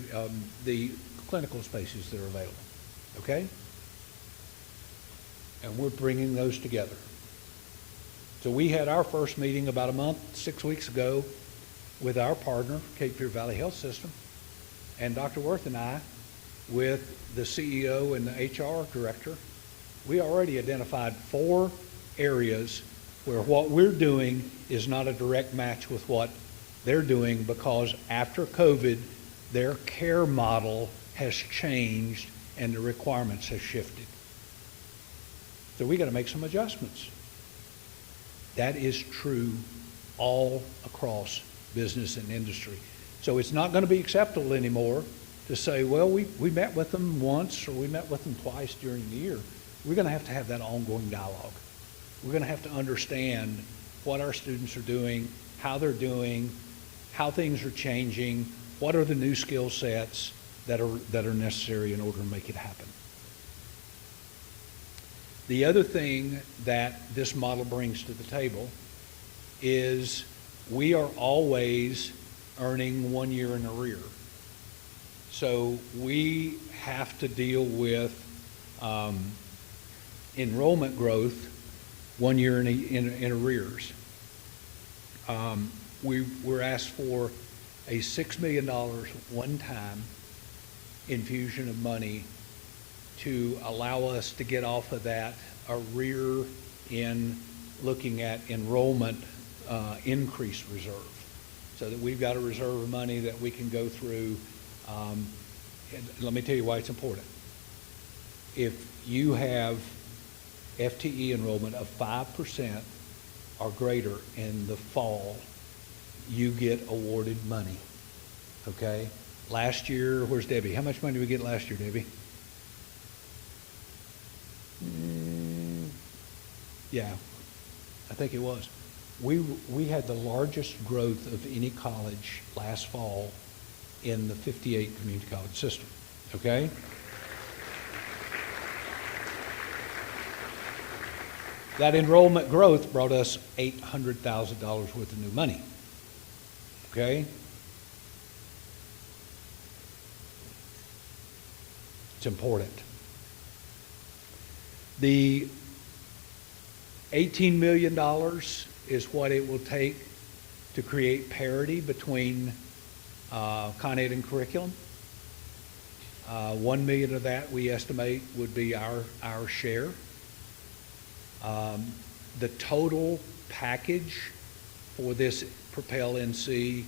the clinical spaces that are available, okay? And we're bringing those together. So we had our first meeting about 6 weeks ago with our partner, Cape Fear Valley Health System, and Dr. Worth and I, with the CEO and the HR director, we already identified 4 areas where what we're doing is not a direct match with what they're doing, because after COVID, their care model has changed and the requirements have shifted. So we got to make some adjustments. That is true all across business and industry. So it's not going to be acceptable anymore to say, well, we met with them once or we met with them twice during the year. We're going to have that ongoing dialogue. We're going to have to understand what our students are doing, how they're doing, how things are changing, what are the new skill sets that are necessary in order to make it happen. The other thing that this model brings to the table is we are always earning 1 year in arrear. So we have to deal with enrollment growth 1 year in arrears. We're asked for a $6 million one-time infusion of money to allow us to get off of that arrear in looking at enrollment increase reserve, so that we've got a reserve of money that we can go through. Let me tell you why it's important. If you have FTE enrollment of 5% or greater in the fall, you get awarded money, okay? Last year, where's Debbie? How much money did we get last year, Debbie? Yeah, I think it was. We had the largest growth of any college last fall in the 58 community college system, okay? That enrollment growth brought us $800,000 worth of new money, okay? It's important. The $18 million is what it will take to create parity between Con Ed and curriculum. 1 million of that we estimate would be our share. The total package for this Propel NC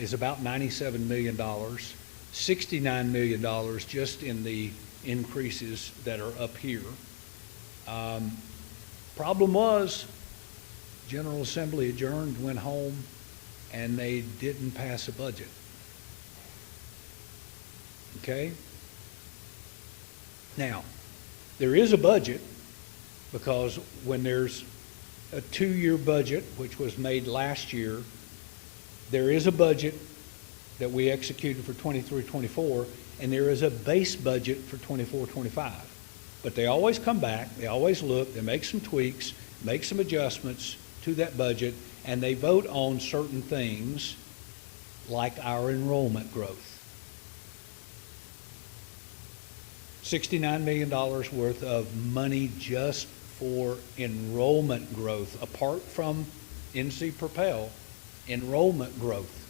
is about $97 million, $69 million just in the increases that are up here. Problem was, General Assembly adjourned, went home, and they didn't pass a budget. Okay? Now, there is a budget, because when there's a 2-year budget, which was made last year, there is a budget that we executed for 23-24, and there is a base budget for 24-25. But they always come back, they always look, they make some tweaks, make some adjustments to that budget, and they vote on certain things like our enrollment growth. $69 million worth of money just for enrollment growth, apart from NC Propel, enrollment growth.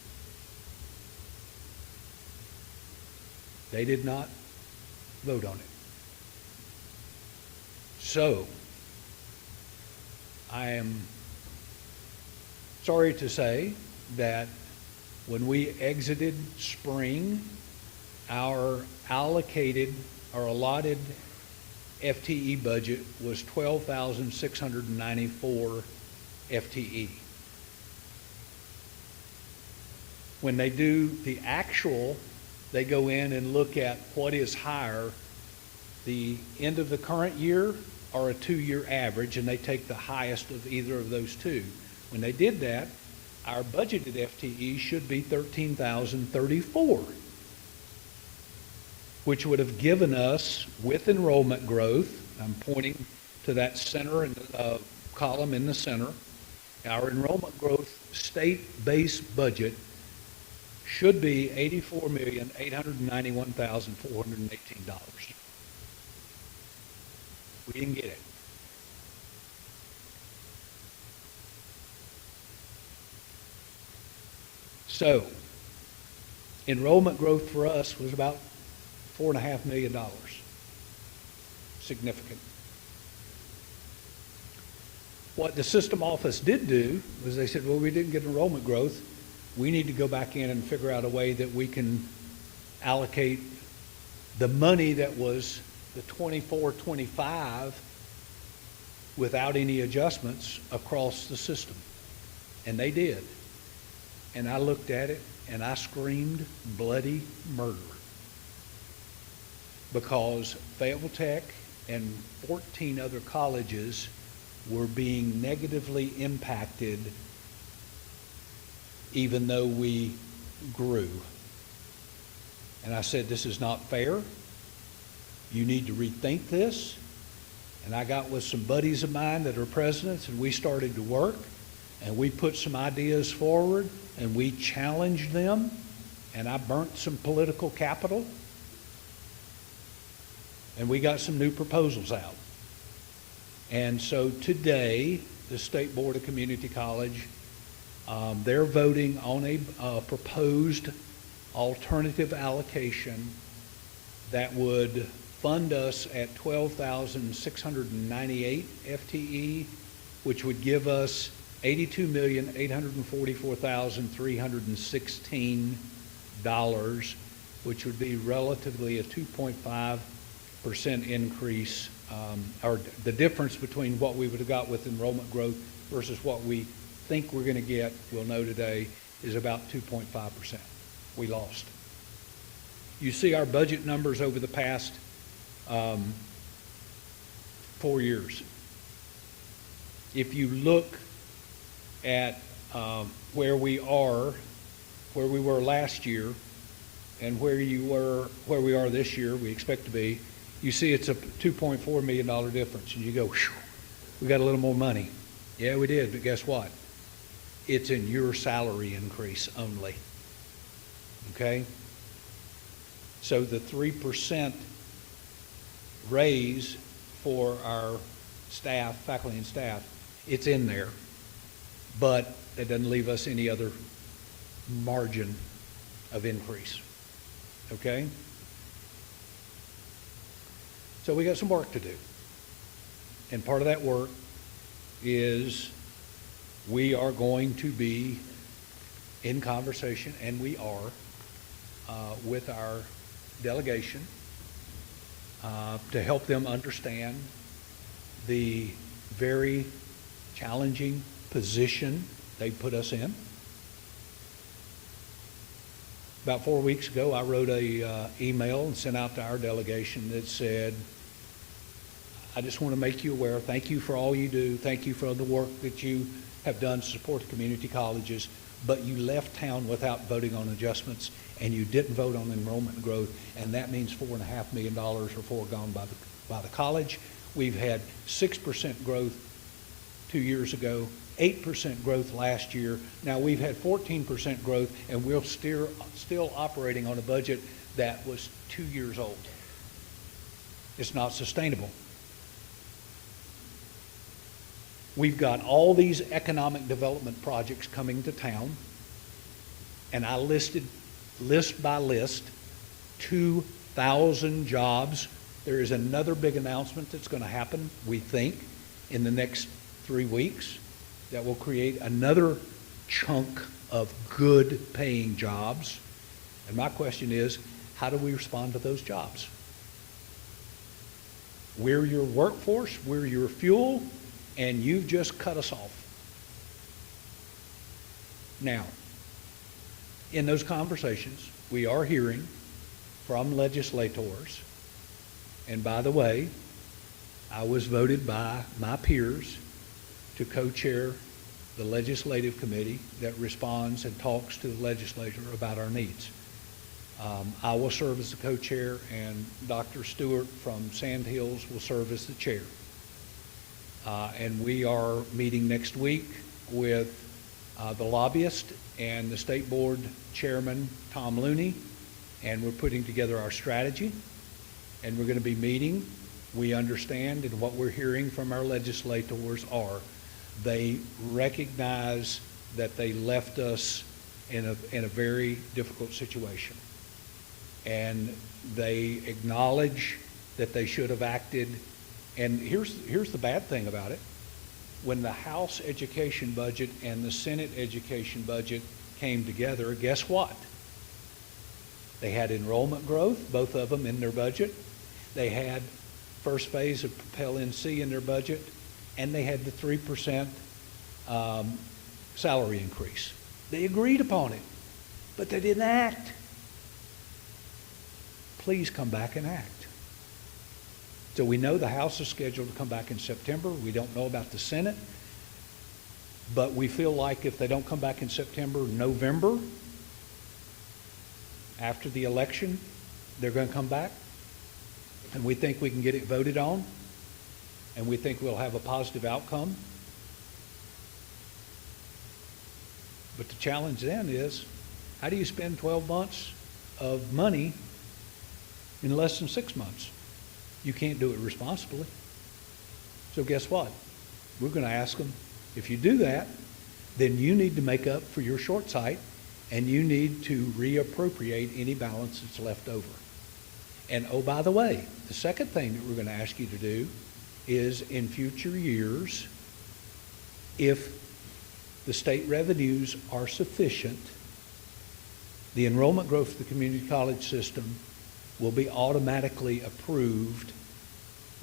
They did not vote on it. So, I am sorry to say that when we exited spring, our allocated or allotted FTE budget was 12,694 FTE. When they do the actual, they go in and look at what is higher, the end of the current year or a 2-year average, and they take the highest of either of those two. When they did that, our budgeted FTE should be 13,034, which would have given us, with enrollment growth, I'm pointing to that center and column in the center, our enrollment growth state-based budget should be $84,891,418. We didn't get it. So, enrollment growth for us was about $4.5 million. Significant. What the system office did do was they said, well, we didn't get enrollment growth. We need to go back in and figure out a way that we can allocate the money that was the 24-25 without any adjustments across the system. And they did. And I looked at it and I screamed bloody murder, because Fayetteville Tech and 14 other colleges were being negatively impacted even though we grew. And I said, this is not fair. You need to rethink this. And I got with some buddies of mine that are presidents, and we started to work, and we put some ideas forward, and we challenged them, and I burnt some political capital, and we got some new proposals out. And so today, the State Board of Community College, they're voting on a proposed alternative allocation that would fund us at 12,698 FTE, which would give us $82,844,316, which would be relatively a 2.5% increase, or the difference between what we would have got with enrollment growth versus what we think we're going to get, we'll know today, is about 2.5%. We lost. You see our budget numbers over the past 4 years. If you look at where we were last year, and where we are this year, we expect to be, you see it's a $2.4 million difference, and you go, we got a little more money. Yeah, we did, but guess what? It's in your salary increase only. Okay? So the 3% raise for our staff, faculty and staff, it's in there, but it doesn't leave us any other margin of increase. Okay? So we got some work to do. And part of that work is we are going to be in conversation, and we are, with our delegation to help them understand the very challenging position they put us in. About 4 weeks ago, I wrote a email and sent out to our delegation that said, I just want to make you aware, thank you for all you do, thank you for the work that you have done to support the community colleges, but you left town without voting on adjustments, and you didn't vote on enrollment growth, and that means $4.5 million are foregone by the college. We've had 6% growth 2 years ago, 8% growth last year. Now we've had 14% growth, and we're still operating on a budget that was 2 years old. It's not sustainable. We've got all these economic development projects coming to town, and I listed list by list 2,000 jobs. There is another big announcement that's going to happen, we think, in the next 3 weeks that will create another chunk of good paying jobs. And my question is, how do we respond to those jobs? We're your workforce, we're your fuel, and you've just cut us off. Now, in those conversations, we are hearing from legislators, and by the way, I was voted by my peers to co-chair the legislative committee that responds and talks to the legislature about our needs. I will serve as the co-chair, and Dr. Stewart from Sand Hills will serve as the chair. And we are meeting next week with the lobbyist and the state board chairman, Tom Looney, and we're putting together our strategy. And we're going to be meeting. We understand, and what we're hearing from our legislators are they recognize that they left us in a very difficult situation. And they acknowledge that they should have acted. And here's the bad thing about it. When the House education budget and the Senate education budget came together, guess what? They had enrollment growth, both of them in their budget. They had first phase of Propel NC in their budget, and they had the 3% salary increase. They agreed upon it, but they didn't act. Please come back and act. So we know the House is scheduled to come back in September. We don't know about the Senate, but we feel like if they don't come back in September, November, after the election, they're going to come back, and we think we can get it voted on. and we think we'll have a positive outcome. But the challenge then is, how do you spend 12 months of money in less than 6 months? You can't do it responsibly. So guess what? We're going to ask them, if you do that, then you need to make up for your short sight, and you need to reappropriate any balance that's left over. And oh, by the way, the second thing that we're going to ask you to do is, in future years, if the state revenues are sufficient, the enrollment growth of the community college system will be automatically approved,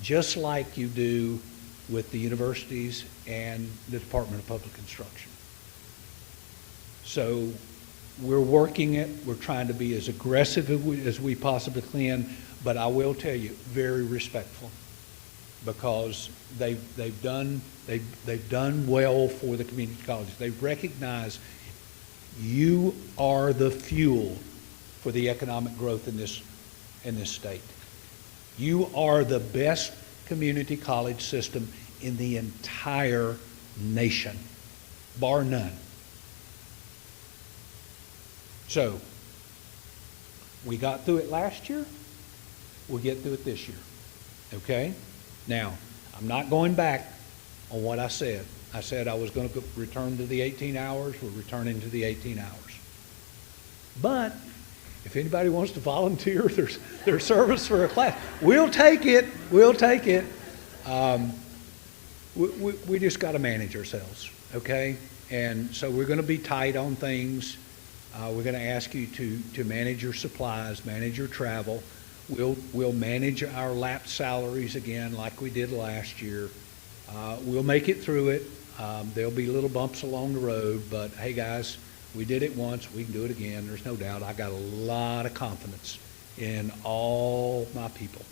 just like you do with the universities and the Department of Public Instruction. So we're working it. We're trying to be as aggressive as we possibly can, but I will tell you, very respectful, because they've done well for the community colleges. They've recognized you are the fuel for the economic growth in this state. You are the best community college system in the entire nation, bar none. So, we got through it last year, we'll get through it this year, okay? Now, I'm not going back on what I said. I said I was going to return to the 18 hours, we're returning to the 18 hours. But, if anybody wants to volunteer their service for a class, we'll take it, we'll take it. We just got to manage ourselves, okay? And so we're going to be tight on things. We're going to ask you to manage your supplies, manage your travel. We'll manage our lapsed salaries again like we did last year. We'll make it through it. There'll be little bumps along the road, but hey guys, we did it once, we can do it again. There's no doubt. I got a lot of confidence in all my people.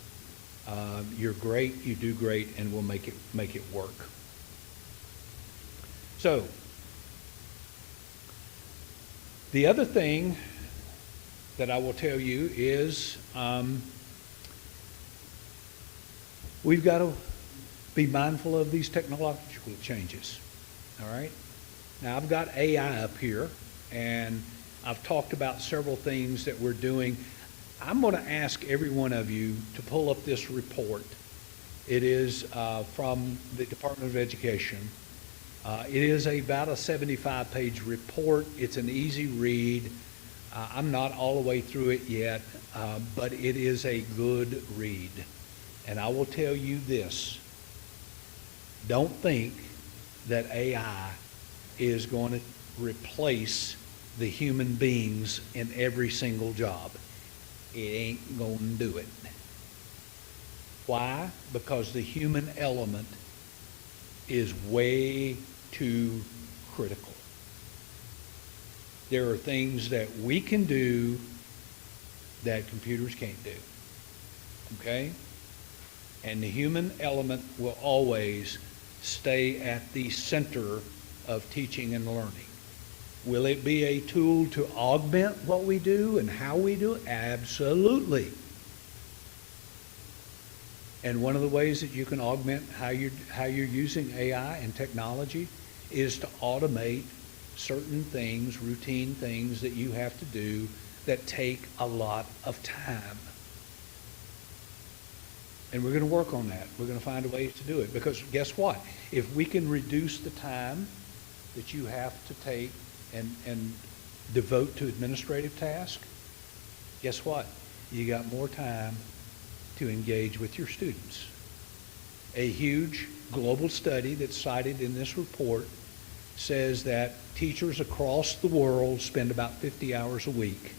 You're great, you do great, and we'll make it work. So, the other thing that I will tell you is we've got to be mindful of these technological changes, all right? Now, I've got AI up here, and I've talked about several things that we're doing. I'm going to ask every one of you to pull up this report. It is from the Department of Education. It is about a 75-page report. It's an easy read. I'm not all the way through it yet, but it is a good read. And I will tell you this. Don't think that AI is going to replace the human beings in every single job. It ain't going to do it. Why? Because the human element is way too critical. There are things that we can do that computers can't do. Okay? And the human element will always stay at the center of teaching and learning. Will it be a tool to augment what we do and how we do it? Absolutely. And one of the ways that you can augment how you're using AI and technology is to automate certain things, routine things that you have to do that take a lot of time. And we're going to work on that. We're going to find ways to do it. Because guess what? If we can reduce the time that you have to take and devote to administrative tasks, guess what? You got more time to engage with your students. A huge global study that's cited in this report says that teachers across the world spend about 50 hours a week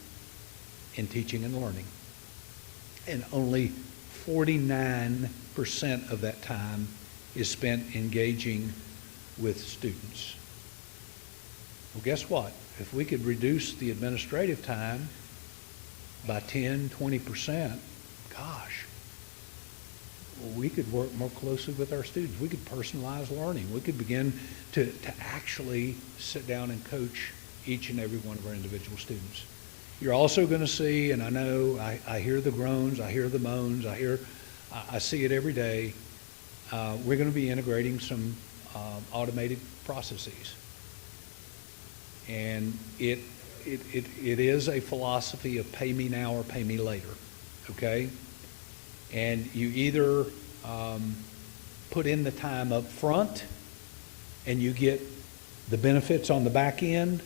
in teaching and learning. And only 49% of that time is spent engaging with students. Well, guess what? If we could reduce the administrative time by 10, 20%, gosh, we could work more closely with our students. We could personalize learning. We could begin to actually sit down and coach each and every one of our individual students. You're also going to see, and I know I hear the groans, I hear the moans, I see it every day. we're going to be integrating some automated processes. And it is a philosophy of pay me now or pay me later, okay? And you either put in the time up front and you get the benefits on the back end,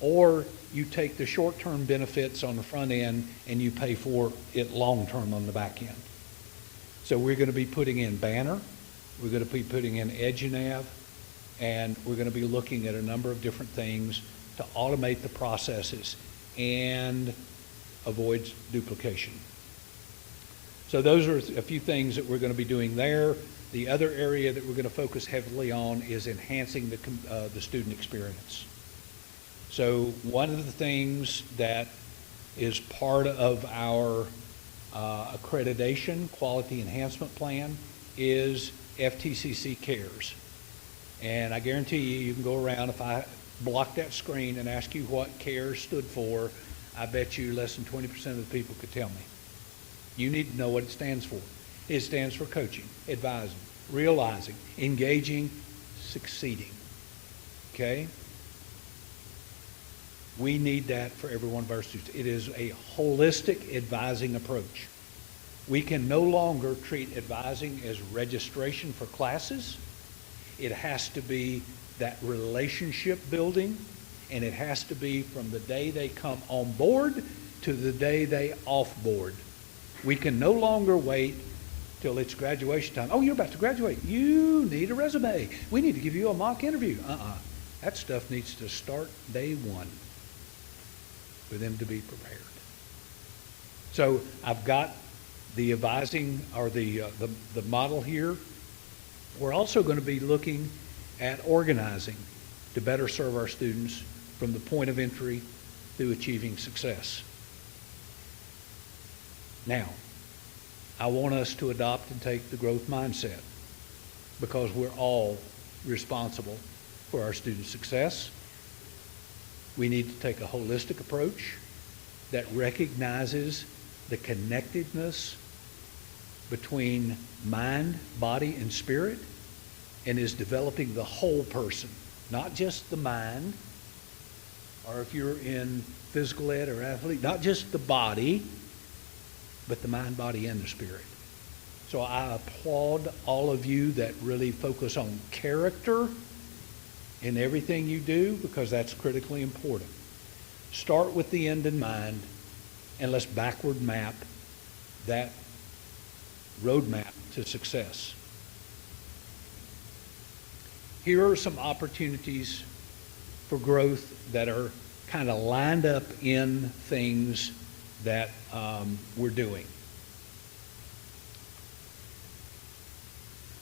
or you take the short-term benefits on the front end and you pay for it long-term on the back end. So we're going to be putting in Banner, we're going to be putting in EduNav, and we're going to be looking at a number of different things to automate the processes and avoid duplication. So those are a few things that we're going to be doing there. The other area that we're going to focus heavily on is enhancing the student experience. So one of the things that is part of our accreditation quality enhancement plan is Ftcc Cares. And I guarantee you can go around, if I block that screen and ask you what CARES stood for, I bet you less than 20% of the people could tell me. You need to know what it stands for. It stands for coaching, advising, realizing, engaging, succeeding. Okay? We need that for every one of our students. It is a holistic advising approach. We can no longer treat advising as registration for classes. It has to be that relationship building, and it has to be from the day they come on board to the day they off board. We can no longer wait till it's graduation time. Oh, you're about to graduate. You need a resume. We need to give you a mock interview. That stuff needs to start day one for them to be prepared. So I've got the advising, or the model here. We're also going to be looking at organizing to better serve our students from the point of entry through achieving success. Now, I want us to adopt and take the growth mindset, because we're all responsible for our student success. We need to take a holistic approach that recognizes the connectedness between mind, body, and spirit, and is developing the whole person, not just the mind, or if you're in physical ed or athlete, not just the body, but the mind, body, and the spirit. So I applaud all of you that really focus on character in everything you do, because that's critically important. Start with the end in mind, and let's backward map that roadmap to success. Here are some opportunities for growth that are kind of lined up in things that we're doing.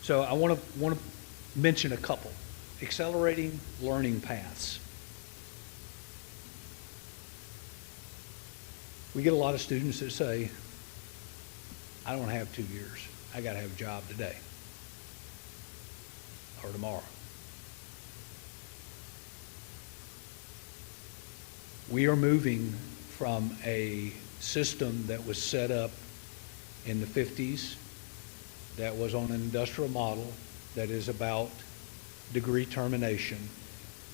So I want to mention a couple. Accelerating learning paths. We get a lot of students that say, I don't have 2 years. I got to have a job today or tomorrow. We are moving from a system that was set up in the 50s that was on an industrial model that is about degree termination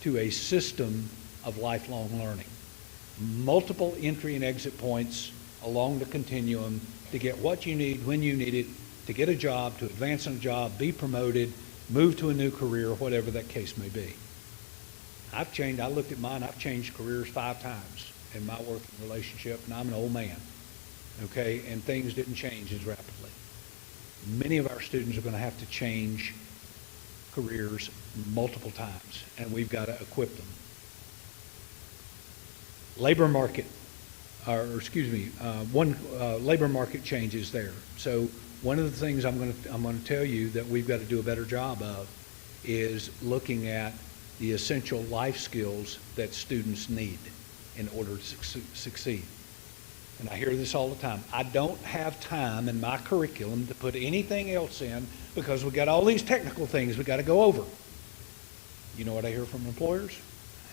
to a system of lifelong learning. Multiple entry and exit points along the continuum to get what you need when you need it, to get a job, to advance in a job, be promoted, move to a new career, whatever that case may be. I looked at mine, I've changed careers 5 times in my working relationship, and I'm an old man, okay, and things didn't change as rapidly. Many of our students are going to have to change careers multiple times, and we've got to equip them. Labor market, labor market changes there. So one of the things I'm going to tell you that we've got to do a better job of is looking at the essential life skills that students need in order to succeed. And I hear this all the time. I don't have time in my curriculum to put anything else in because we got all these technical things we got to go over. You know what I hear from employers?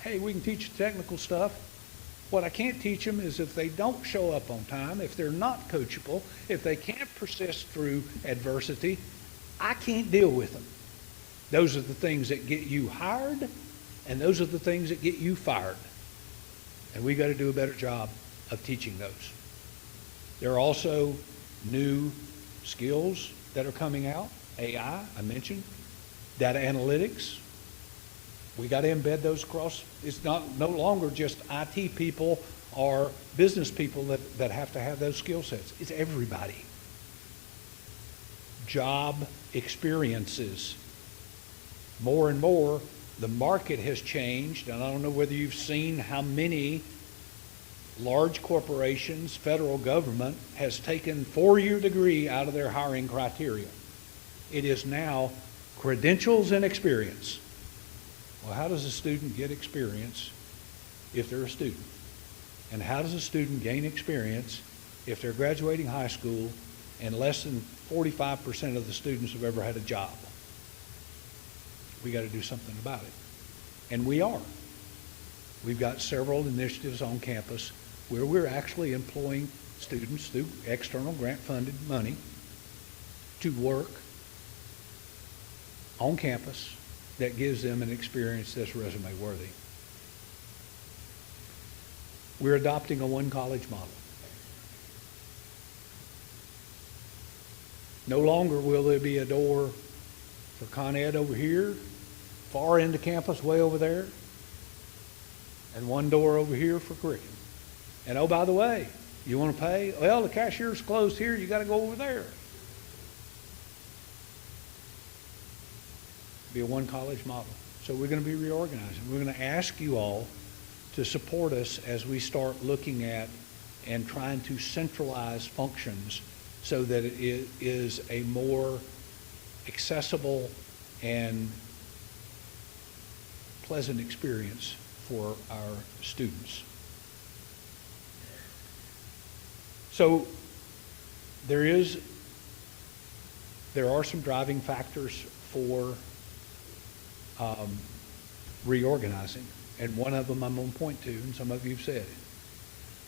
Hey, we can teach the technical stuff. What I can't teach them is if they don't show up on time, if they're not coachable, if they can't persist through adversity, I can't deal with them. Those are the things that get you hired, and those are the things that get you fired. And we got to do a better job of teaching those. There are also new skills that are coming out. AI, I mentioned. Data analytics. We got to embed those across. It's no longer just IT people or business people that have to have those skill sets. It's everybody. Job experiences. More and more, the market has changed, and I don't know whether you've seen how many large corporations, federal government, has taken 4-year degree out of their hiring criteria. It is now credentials and experience. Well, how does a student get experience if they're a student? And how does a student gain experience if they're graduating high school and less than 45% of the students have ever had a job? We got to do something about it. And we are. We've got several initiatives on campus where we're actually employing students through external grant-funded money to work on campus that gives them an experience that's resume worthy. We're adopting a one-college model. No longer will there be a door for Con Ed over here, far into campus, way over there, and one door over here for curriculum. And oh, by the way, you want to pay? Well, the cashier's closed here, you got to go over there. Be a one college model. So we're going to be reorganizing. We're going to ask you all to support us as we start looking at and trying to centralize functions so that it is a more accessible and pleasant experience for our students. So there are some driving factors for reorganizing, and one of them I'm going to point to, and some of you have said it.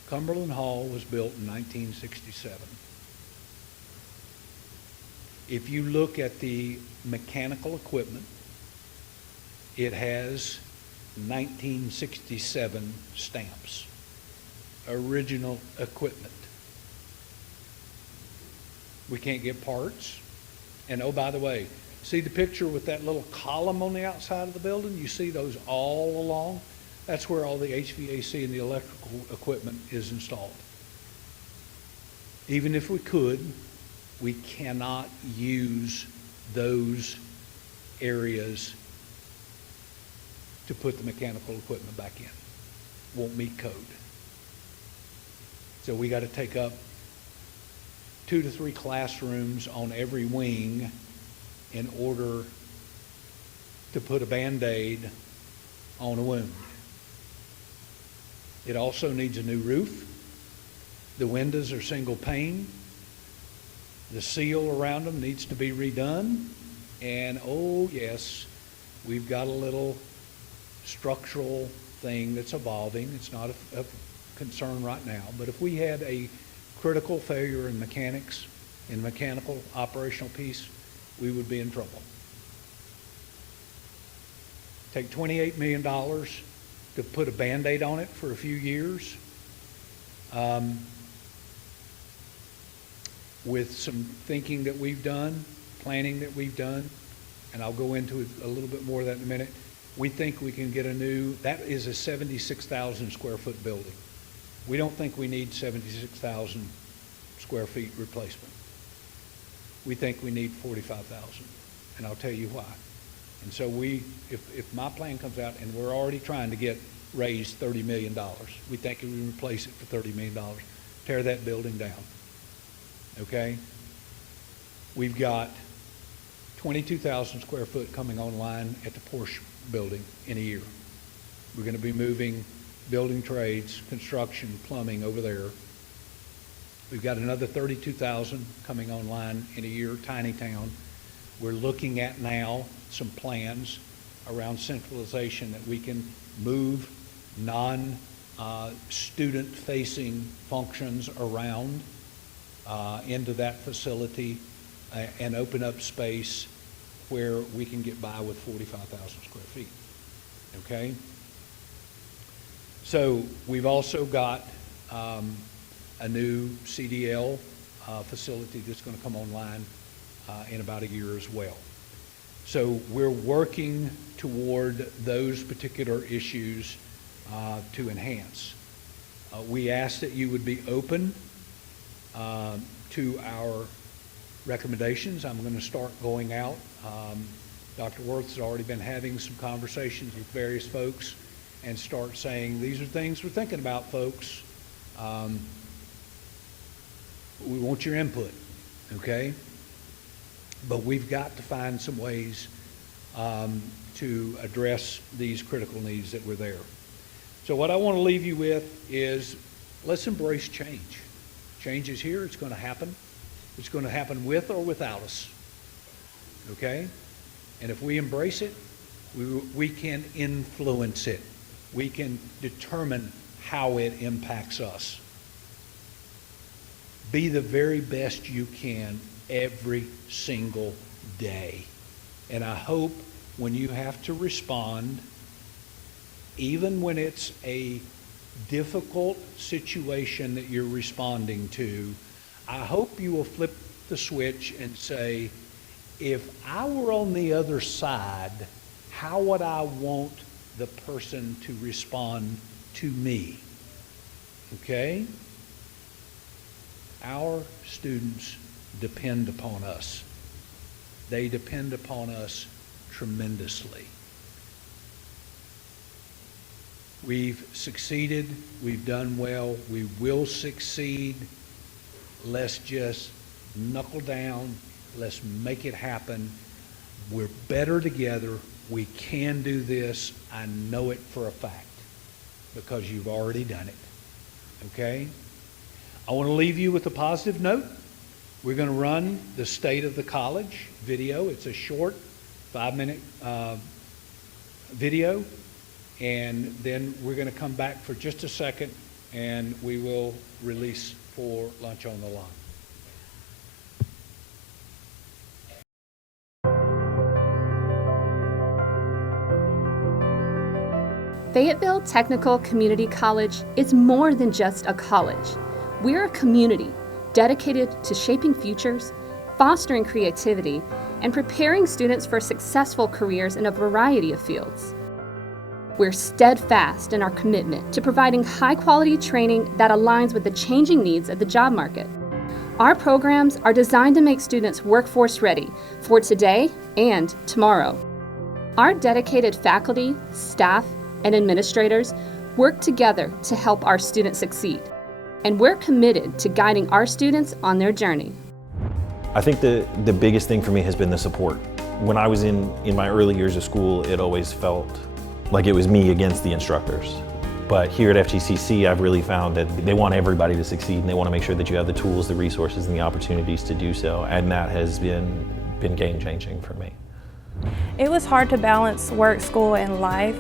Cumberland Hall was built in 1967. If you look at the mechanical equipment, it has 1967 stamps, original equipment. We can't get parts. And oh, by the way, see the picture with that little column on the outside of the building? You see those all along? That's where all the HVAC and the electrical equipment is installed. Even if we could, we cannot use those areas to put the mechanical equipment back in. Won't meet code. So we got to take up 2 to 3 classrooms on every wing in order to put a Band-Aid on a wound. It also needs a new roof. The windows are single pane. The seal around them needs to be redone. And oh yes, we've got a little structural thing that's evolving. It's not a concern right now, but if we had a critical failure in mechanics, in mechanical operational piece, we would be in trouble. Take $28 million to put a Band-Aid on it for a few years. With some thinking that we've done, planning that we've done, and I'll go into a little bit more of that in a minute, we think we can get that is a 76,000 square foot building. We don't think we need 76,000 square feet replacement. We think we need 45,000, and I'll tell you why. And so if my plan comes out, and we're already trying to raise $30 million, we think we can replace it for $30 million, tear that building down, okay? We've got 22,000 square foot coming online at the Porsche building in a year. We're going to be moving building trades, construction, plumbing over there. We've got another 32,000 coming online in a year, tiny town. We're looking at now some plans around centralization that we can move non-student facing functions around into that facility. and open up space where we can get by with 45,000 square feet, okay? So we've also got a new CDL facility that's going to come online in about a year as well. So we're working toward those particular issues to enhance. We ask that you would be open to our recommendations. I'm going to start going out. Dr. Worth has already been having some conversations with various folks and start saying, these are things we're thinking about, folks. We want your input, okay? But we've got to find some ways to address these critical needs that were there. So what I want to leave you with is, let's embrace change. Change is here. It's going to happen. It's going to happen with or without us, okay? And if we embrace it, we can influence it. We can determine how it impacts us. Be the very best you can every single day. And I hope when you have to respond, even when it's a difficult situation that you're responding to, I hope you will flip the switch and say, if I were on the other side, how would I want the person to respond to me? Okay? Our students depend upon us. They depend upon us tremendously. We've succeeded. We've done well. We will succeed. Let's just knuckle down. Let's make it happen. We're better together. We can do this. I know it for a fact because you've already done it. Okay? I want to leave you with a positive note. We're going to run the State of the College video. It's a short 5-minute video. And then we're going to come back for just a second and we will release for Lunch on the Lawn. Fayetteville Technical Community College is more than just a college. We're a community dedicated to shaping futures, fostering creativity, and preparing students for successful careers in a variety of fields. We're steadfast in our commitment to providing high-quality training that aligns with the changing needs of the job market. Our programs are designed to make students workforce ready for today and tomorrow. Our dedicated faculty, staff, and administrators work together to help our students succeed, and we're committed to guiding our students on their journey. I think the biggest thing for me has been the support. When I was in my early years of school, it always felt like it was me against the instructors. But here at Ftcc, I've really found that they want everybody to succeed and they want to make sure that you have the tools, the resources, and the opportunities to do so, and that has been game-changing for me. It was hard to balance work, school, and life,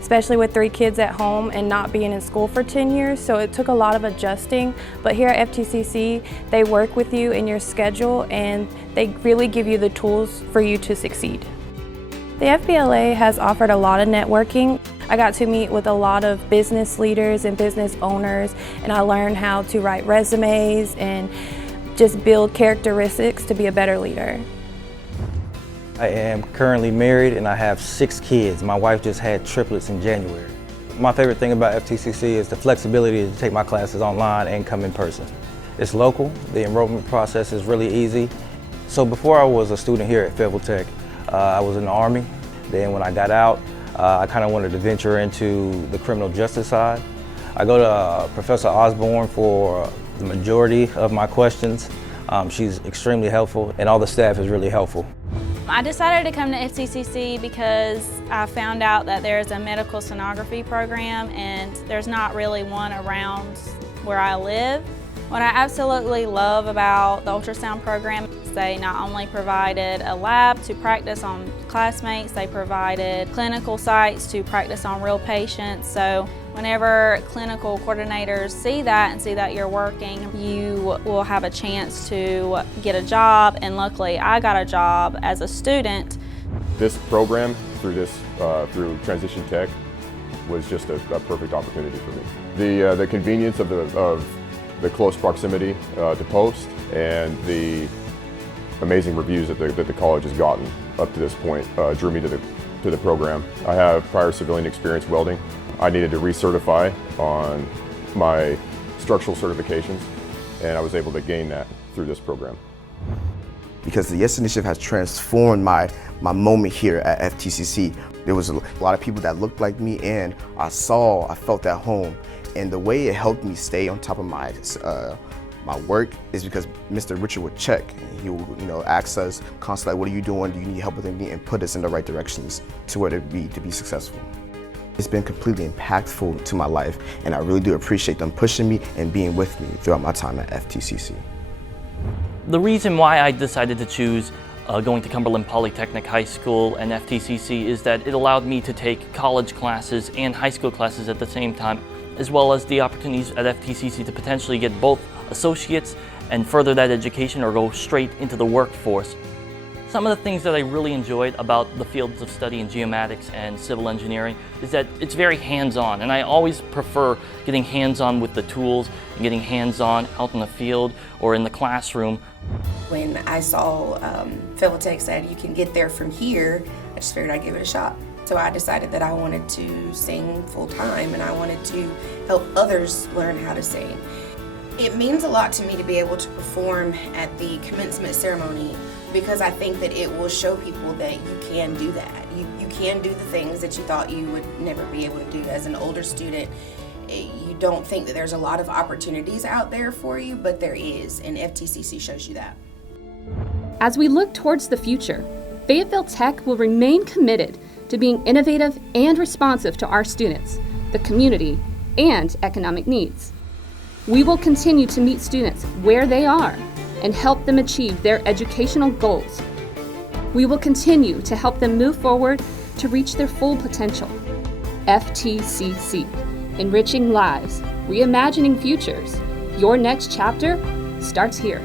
especially with 3 kids at home and not being in school for 10 years, so it took a lot of adjusting. But here at Ftcc, they work with you in your schedule and they really give you the tools for you to succeed. The FBLA has offered a lot of networking. I got to meet with a lot of business leaders and business owners, and I learned how to write resumes and just build characteristics to be a better leader. I am currently married and I have 6 kids. My wife just had triplets in January. My favorite thing about Ftcc is the flexibility to take my classes online and come in person. It's local, the enrollment process is really easy. So before I was a student here at Fayetteville Tech, I was in the Army. Then when I got out, I kind of wanted to venture into the criminal justice side. I go to Professor Osborne for the majority of my questions. She's extremely helpful and all the staff is really helpful. I decided to come to Ftcc because I found out that there's a medical sonography program and there's not really one around where I live. What I absolutely love about the ultrasound program is they not only provided a lab to practice on classmates, they provided clinical sites to practice on real patients. So Whenever clinical coordinators see that and see that you're working, you will have a chance to get a job, and luckily I got a job as a student. This program through Transition Tech was just a perfect opportunity for me. The convenience of the close proximity to Post and the amazing reviews that the college has gotten up to this point drew me to the program. I have prior civilian experience welding. I needed to recertify on my structural certifications, and I was able to gain that through this program. Because the Yes Initiative has transformed my moment here at FTCC. There was a lot of people that looked like me, and I felt at home. And the way it helped me stay on top of my work is because Mr. Richard would check. He would, ask us constantly, what are you doing? Do you need help with anything? And put us in the right directions to where to be successful. It's been completely impactful to my life, and I really do appreciate them pushing me and being with me throughout my time at FTCC. The reason why I decided to choose going to Cumberland Polytechnic High School and FTCC is that it allowed me to take college classes and high school classes at the same time, as well as the opportunities at FTCC to potentially get both associates and further that education or go straight into the workforce. Some of the things that I really enjoyed about the fields of study in geomatics and civil engineering is that it's very hands-on, and I always prefer getting hands-on with the tools and getting hands-on out in the field or in the classroom. When I saw Fayetteville said you can get there from here, I just figured I'd give it a shot. So I decided that I wanted to sing full-time, and I wanted to help others learn how to sing. It means a lot to me to be able to perform at the commencement ceremony, because I think that it will show people that you can do that. You can do the things that you thought you would never be able to do. As an older student, you don't think that there's a lot of opportunities out there for you, but there is, and FTCC shows you that. As we look towards the future, Fayetteville Tech will remain committed to being innovative and responsive to our students, the community, and economic needs. We will continue to meet students where they are and help them achieve their educational goals. We will continue to help them move forward to reach their full potential. FTCC, enriching lives, reimagining futures. Your next chapter starts here.